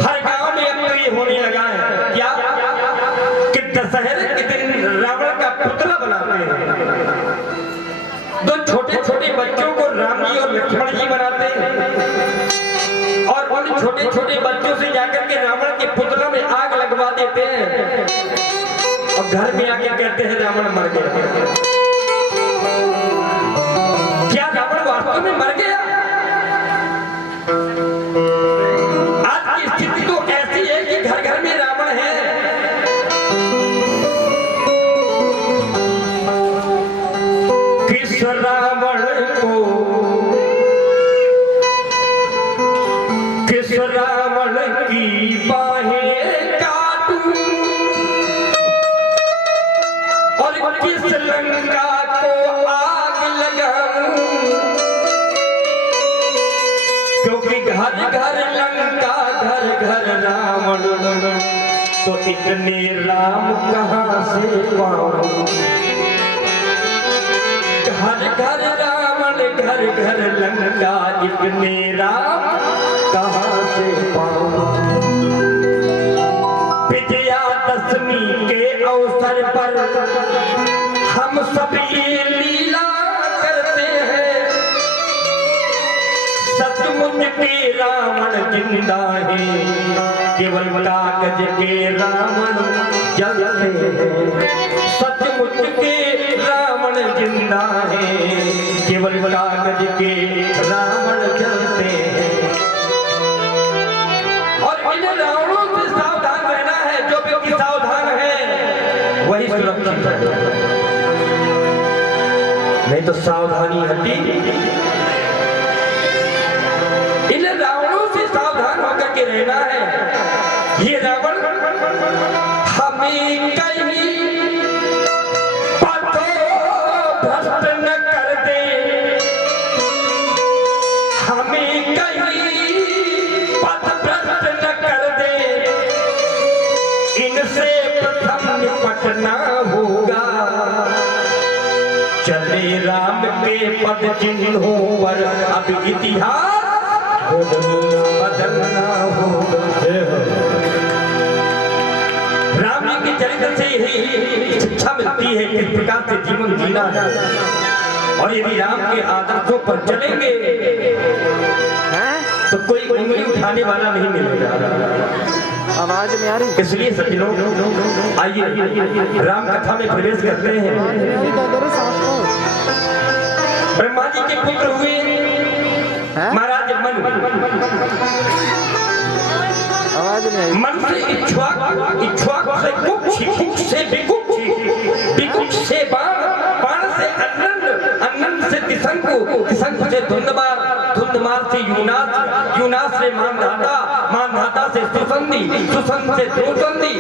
हर गांव में अब तो ये होने लगा है क्या कि दशहरे के दिन रावण का पुतला बनाते हैं। दो छोटे छोटे बच्चों को राम जी और लक्ष्मण जी बनाते हैं और उन छोटे छोटे बच्चों से जाकर के रावण के पुतला में आग लगवा देते हैं और घर में आके कहते हैं रावण मर गया। क्या रावण वास्तव में मर गया? आज की स्थिति तो ऐसी है कि घर घर में रावण है। किस रावण को, किस रावण की बाहें काटूं और किस लंका को आग लगाऊं, क्योंकि घर घर लंका घर घर रावण, तो इतने राम कहां से पाऊं। घर घर रावण घर घर लंका, इतने राम कहां से पाऊं। विजयादशमी के अवसर पर हम सब ये लीला करते हैं, सचमुच के रावण जिंदा है, केवल कागज के रावण जलते हैं। सचमुच के रावण जिंदा है, केवल कागज के रावण जलते हैं। और इन रावणों से सावधान रहना है। जो व्यक्ति सावधान है वही सुरक्षित है, नहीं तो सावधानी हटी। इन रावणों से सावधान होकर के रहना है। ये रावण हमें कहीं भ्रष्ट न कर दे, हमें कहीं पथ भ्रष्ट न कर दे। इनसे प्रथम निपटना होगा, चले राम के पद चिन्हों पर अब इतिहास बदलना होगा। राम जी के चरित्र से ही शिक्षा मिलती है किस प्रकार से जीवन जीना है। और यदि राम के आदर्शों पर चलेंगे तो कोई उंगली उठाने वाला नहीं मिलेगा। आवाज नहीं आ रही, इसलिए सज्जनों आइए राम कथा में प्रवेश करते हैं। ब्रह्मा जी के पुत्र हुए महाराज मन। आवाज नहीं, मन से इक्ष्वाक, इक्ष्वाक से कुक्ष, कुक्ष से विकुक्ष, विकुक्ष से बाण, बाण से अनंत, अनंत से तिशंकु, तिशंकु से धुंधमार, धुंधमार से यूनास, यूनास से मानधाता, मानधाता से सुसंधि, सुसंध से ध्रुवसंधि,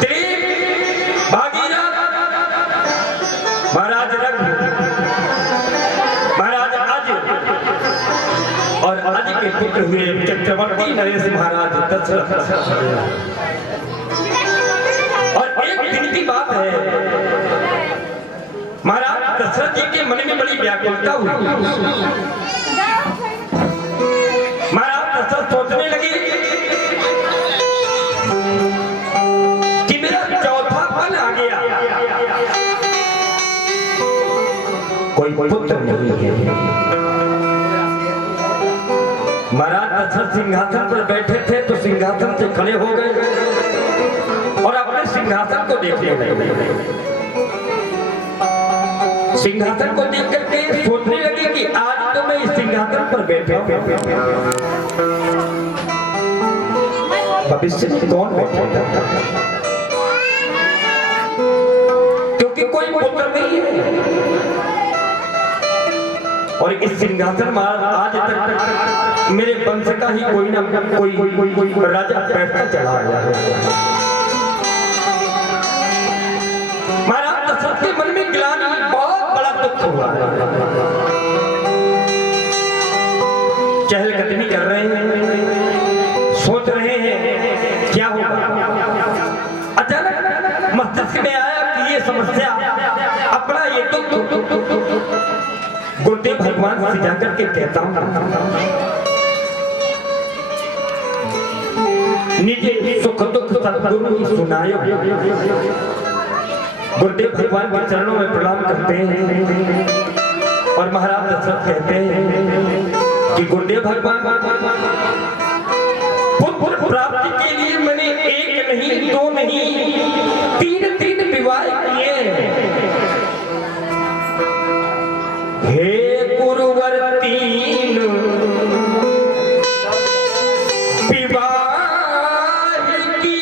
त्रिप, भागीरथ, महाराज रघु, महाराज अज, और अज के पुत्र हुए चक्रवर्ती नरेश महाराज दशरथ। और एक दिन की बात है, महाराज दशरथ जी के मन में बड़ी व्याकुलता हुई। महाराज दशरथ सोचने लगे कि मेरा चौथा पल आ गया, कोई पुत्र नहीं है। महाराज दशरथ सिंहासन पर बैठे थे तो सिंहासन से खड़े हो गए और अपने सिंहासन को देखने लगे। सिंहासन को देख करके सोचने लगे कि आज तो मैं इस सिंहासन पर बैठा हूं, भविष्य में कौन बैठेगा, क्योंकि कोई पुत्र नहीं है। और इस सिंहासन में आज तक मेरे वंश का ही कोई ना कोई राजा बैठता चला आया है। हुआ है, चहलकदमी कर रहे हैं, सोच रहे हैं क्या होगा। अचानक मस्तिष्क में आया कि ये समस्या अपना ये गुरुदेव भगवान से जाकर के कहता हूं, निजे सुख दुख सद्गुरु सुनायो। गुरुदेव भगवान के चरणों में प्रणाम करते हैं और महाराज दशरथ कहते हैं कि गुरुदेव भगवान पुत्र प्राप्ति के लिए मैंने एक नहीं दो नहीं तीन विवाह किए। हे गुरुवर तीन विवाह की,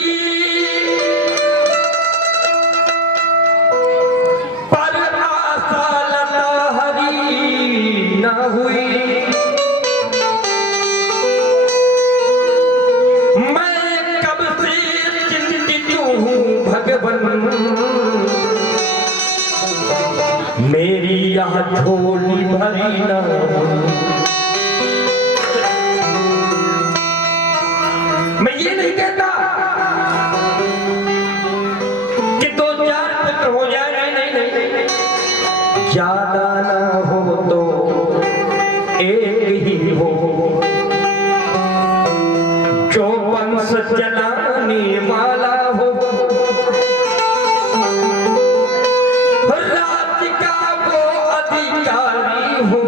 पर आशा लता हरी न हुई। मैं कब से चिंतित हूँ भगवन, मेरी यह झोली भरी न। मैं ये नहीं कहता कि 2-4 पुत्र हो जाए, नहीं, ज्यादा ना हो तो एक ही हो, जो वंश चलाने वाला हो, राज्य का वो अधिकारी हो,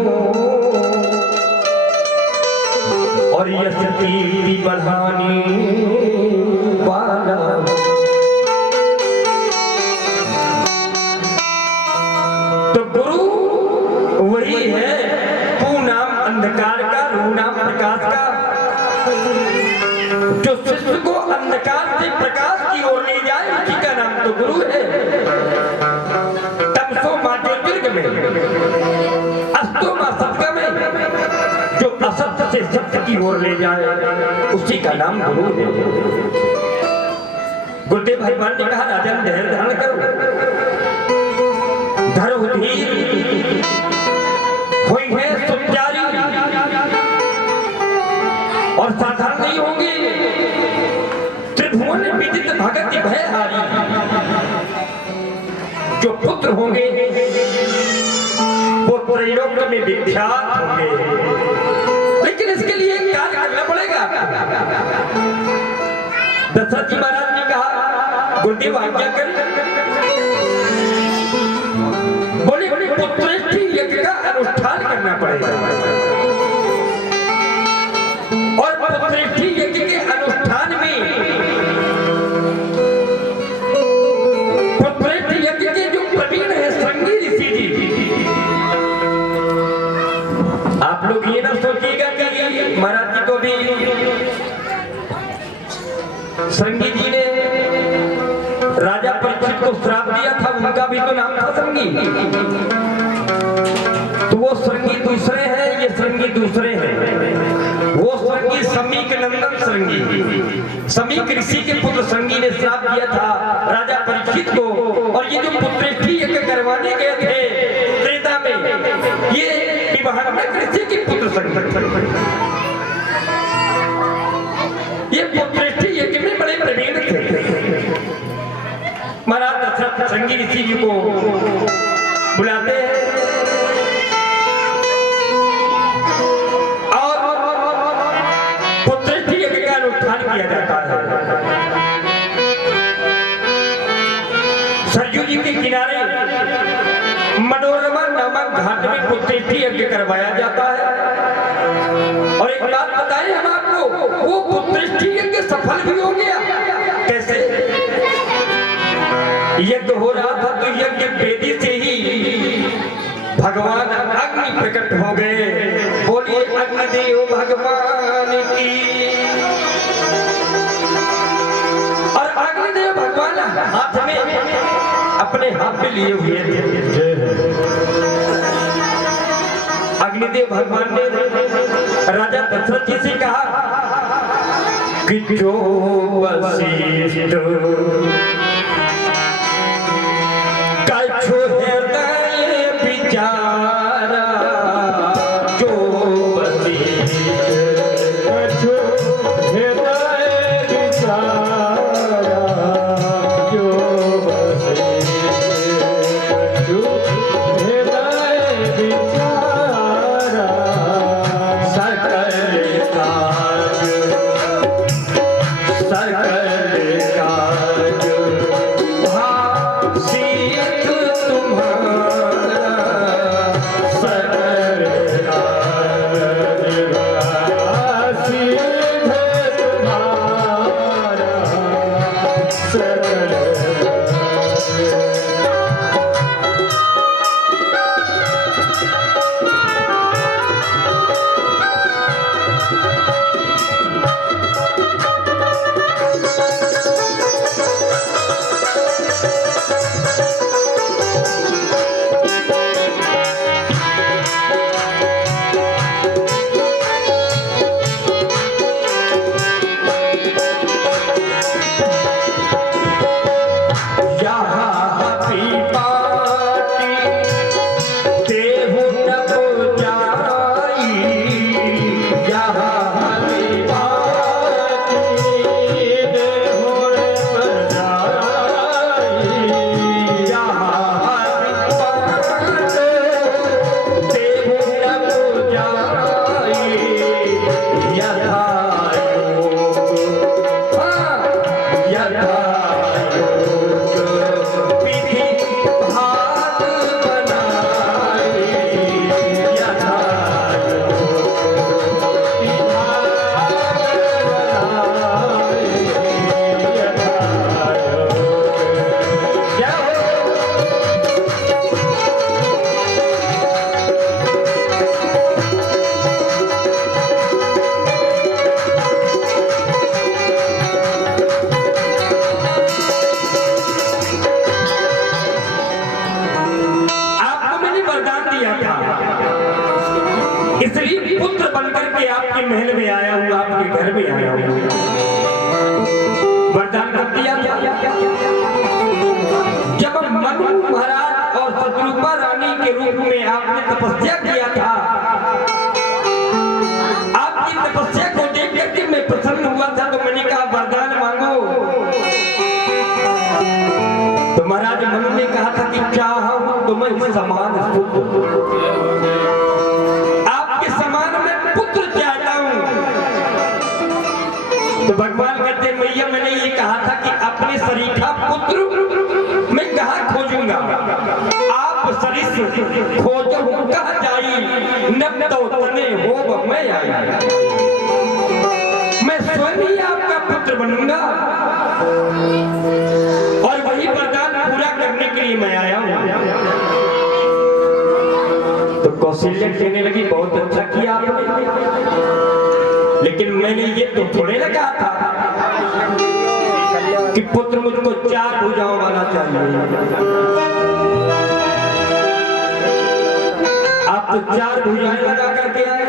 और यश कीर्ति बढ़ाने वाला। तो गुरु वही है, पू नाम अंधकार का, रू नाम प्रकाश का, जो शिष्य को अंधकार से प्रकाश की ओर ले जाए, उसी का नाम तो गुरु है। तमसो मां ज्योतिर्ग में, अस्तो मां सत्य में, जो असत्य से सत्य की ओर ले जाए, उसी का नाम गुरु है। गुरुदेव भगवान ने कहा, राजन धैर्य धारण करो, धरो धीर, हुई है सुचारी, और साधारण नहीं होंगे। त्रिभुवन विदित भगत भयहारी, जो पुत्र होंगे वो त्रैलोक में विख्यात होंगे। लेकिन इसके लिए कार्य करना पड़ेगा। दशरथ जी महाराज ने कहा, गुरुदेव आज्ञा करें। बोले पुत्रेष्टि यज्ञ का अनुष्ठान करना पड़ेगा, और पुत्रेष्टि यज्ञ के अनुष्ठान में पुत्रेष्टि यज्ञ के जो प्रवीण है श्रृंगी ऋषि जी, आप लोग ये ना सोचिएगा कि महाराज जी को भी श्रृंगी जी ने राजा परीक्षित को श्राप दिया था, उनका भी तो नाम था श्रृंगी। तो वो श्रृंगी दूसरे हैं, ये श्रृंगी दूसरे हैं। वो श्रृंगी समीक नंदन श्रृंगी, समीक ऋषि के पुत्र श्रृंगी ने श्राप दिया था राजा परीक्षित को। और ये जो पुत्रेष्टि यज्ञ करवाने गए थे त्रेता में, ये विवाहात्मक ऋषि के पुत्र श्रृंगी, ये पुत्रेष्टि यज्ञ में बड़े प्रवीण थे। महाराज दशरथ श्रृंगी ऋषि जी को बुलाते हैं और पुत्रेष्टि यज्ञ का अनुष्ठान किया जाता है। सरयू जी के किनारे मनोरमा नामक घाट में पुत्रेष्टि यज्ञ करवाया जाता है। और एक बात बताएं हम आपको, वो पुत्रेष्टि यज्ञ सफल भी हो गया। कैसे? यज्ञ हो रहा था तो यज्ञ वेदी से ही भगवान अग्नि प्रकट हो गए। बोलिए अग्निदेव भगवान की। और अग्निदेव भगवान हाथ में, अपने हाथ में लिए हुए थे। अग्निदेव भगवान ने राजा दशरथ जी से कहा कि जो वशिष्ठ कछु हृदय विचार आपके महल में आया हूँ, आपके घर में आया हूँ। वरदान कर दिया जब मनु महाराज और शत्रुपा रानी के रूप में आपने तपस्या किया था। आपकी तपस्या को देख करके मैं प्रसन्न हुआ था, तो मैंने कहा वरदान मांगो। तो महाराज मनु ने कहा था कि चाहा हूं तुम्हें समान पुत्र, आपके समान मैं पुत्र चाहता हूं। तो भगवान कहते मैया मैंने ये कहा था कि अपने सरीखा पुत्र मैं कहाँ खोजूंगा, आप सरिस खोजो कहाँ जाई, नब तो तने हो मैं आई। मैं स्वयं ही आपका पुत्र बनूंगा और वही वरदान पूरा करने के लिए मैं आया हूं। तो कौशल्या कहने लगी बहुत अच्छा किया आपने, लेकिन मैंने ये तो थोड़े ना कहा था कि पुत्र मुझको 4 भुजाओं वाला चाहिए। आप तो 4 भुजाएं लगा करके आए।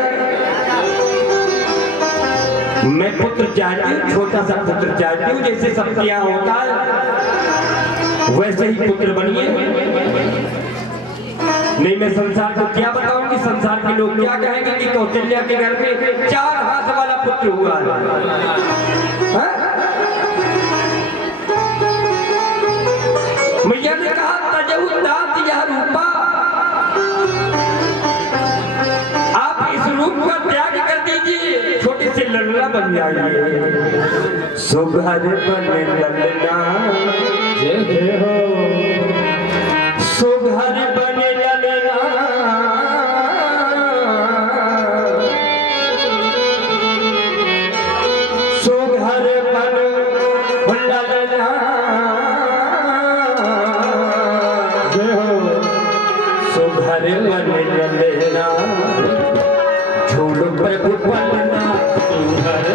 मैं पुत्र चाहती हूँ, छोटा सा पुत्र चाहती हूँ, जैसे सबके यहाँ होता है वैसे ही पुत्र बनिए। नहीं मैं संसार को क्या बताऊंगी, संसार के लोग क्या कहेंगे कि कौशल्या के घर में 4 हाथ वाला पुत्र हुआ है। मैया ने कहा तजहु तात यह रूपा, आप इस रूप का त्याग कर दीजिए, छोटे से लल्ला बन जाइए। सुघर बने ललना जय हो, सुघर बने ललना, सुघर बने ललना जय हो, सुघर बने ललना, झूल प्रभु पलना सुघर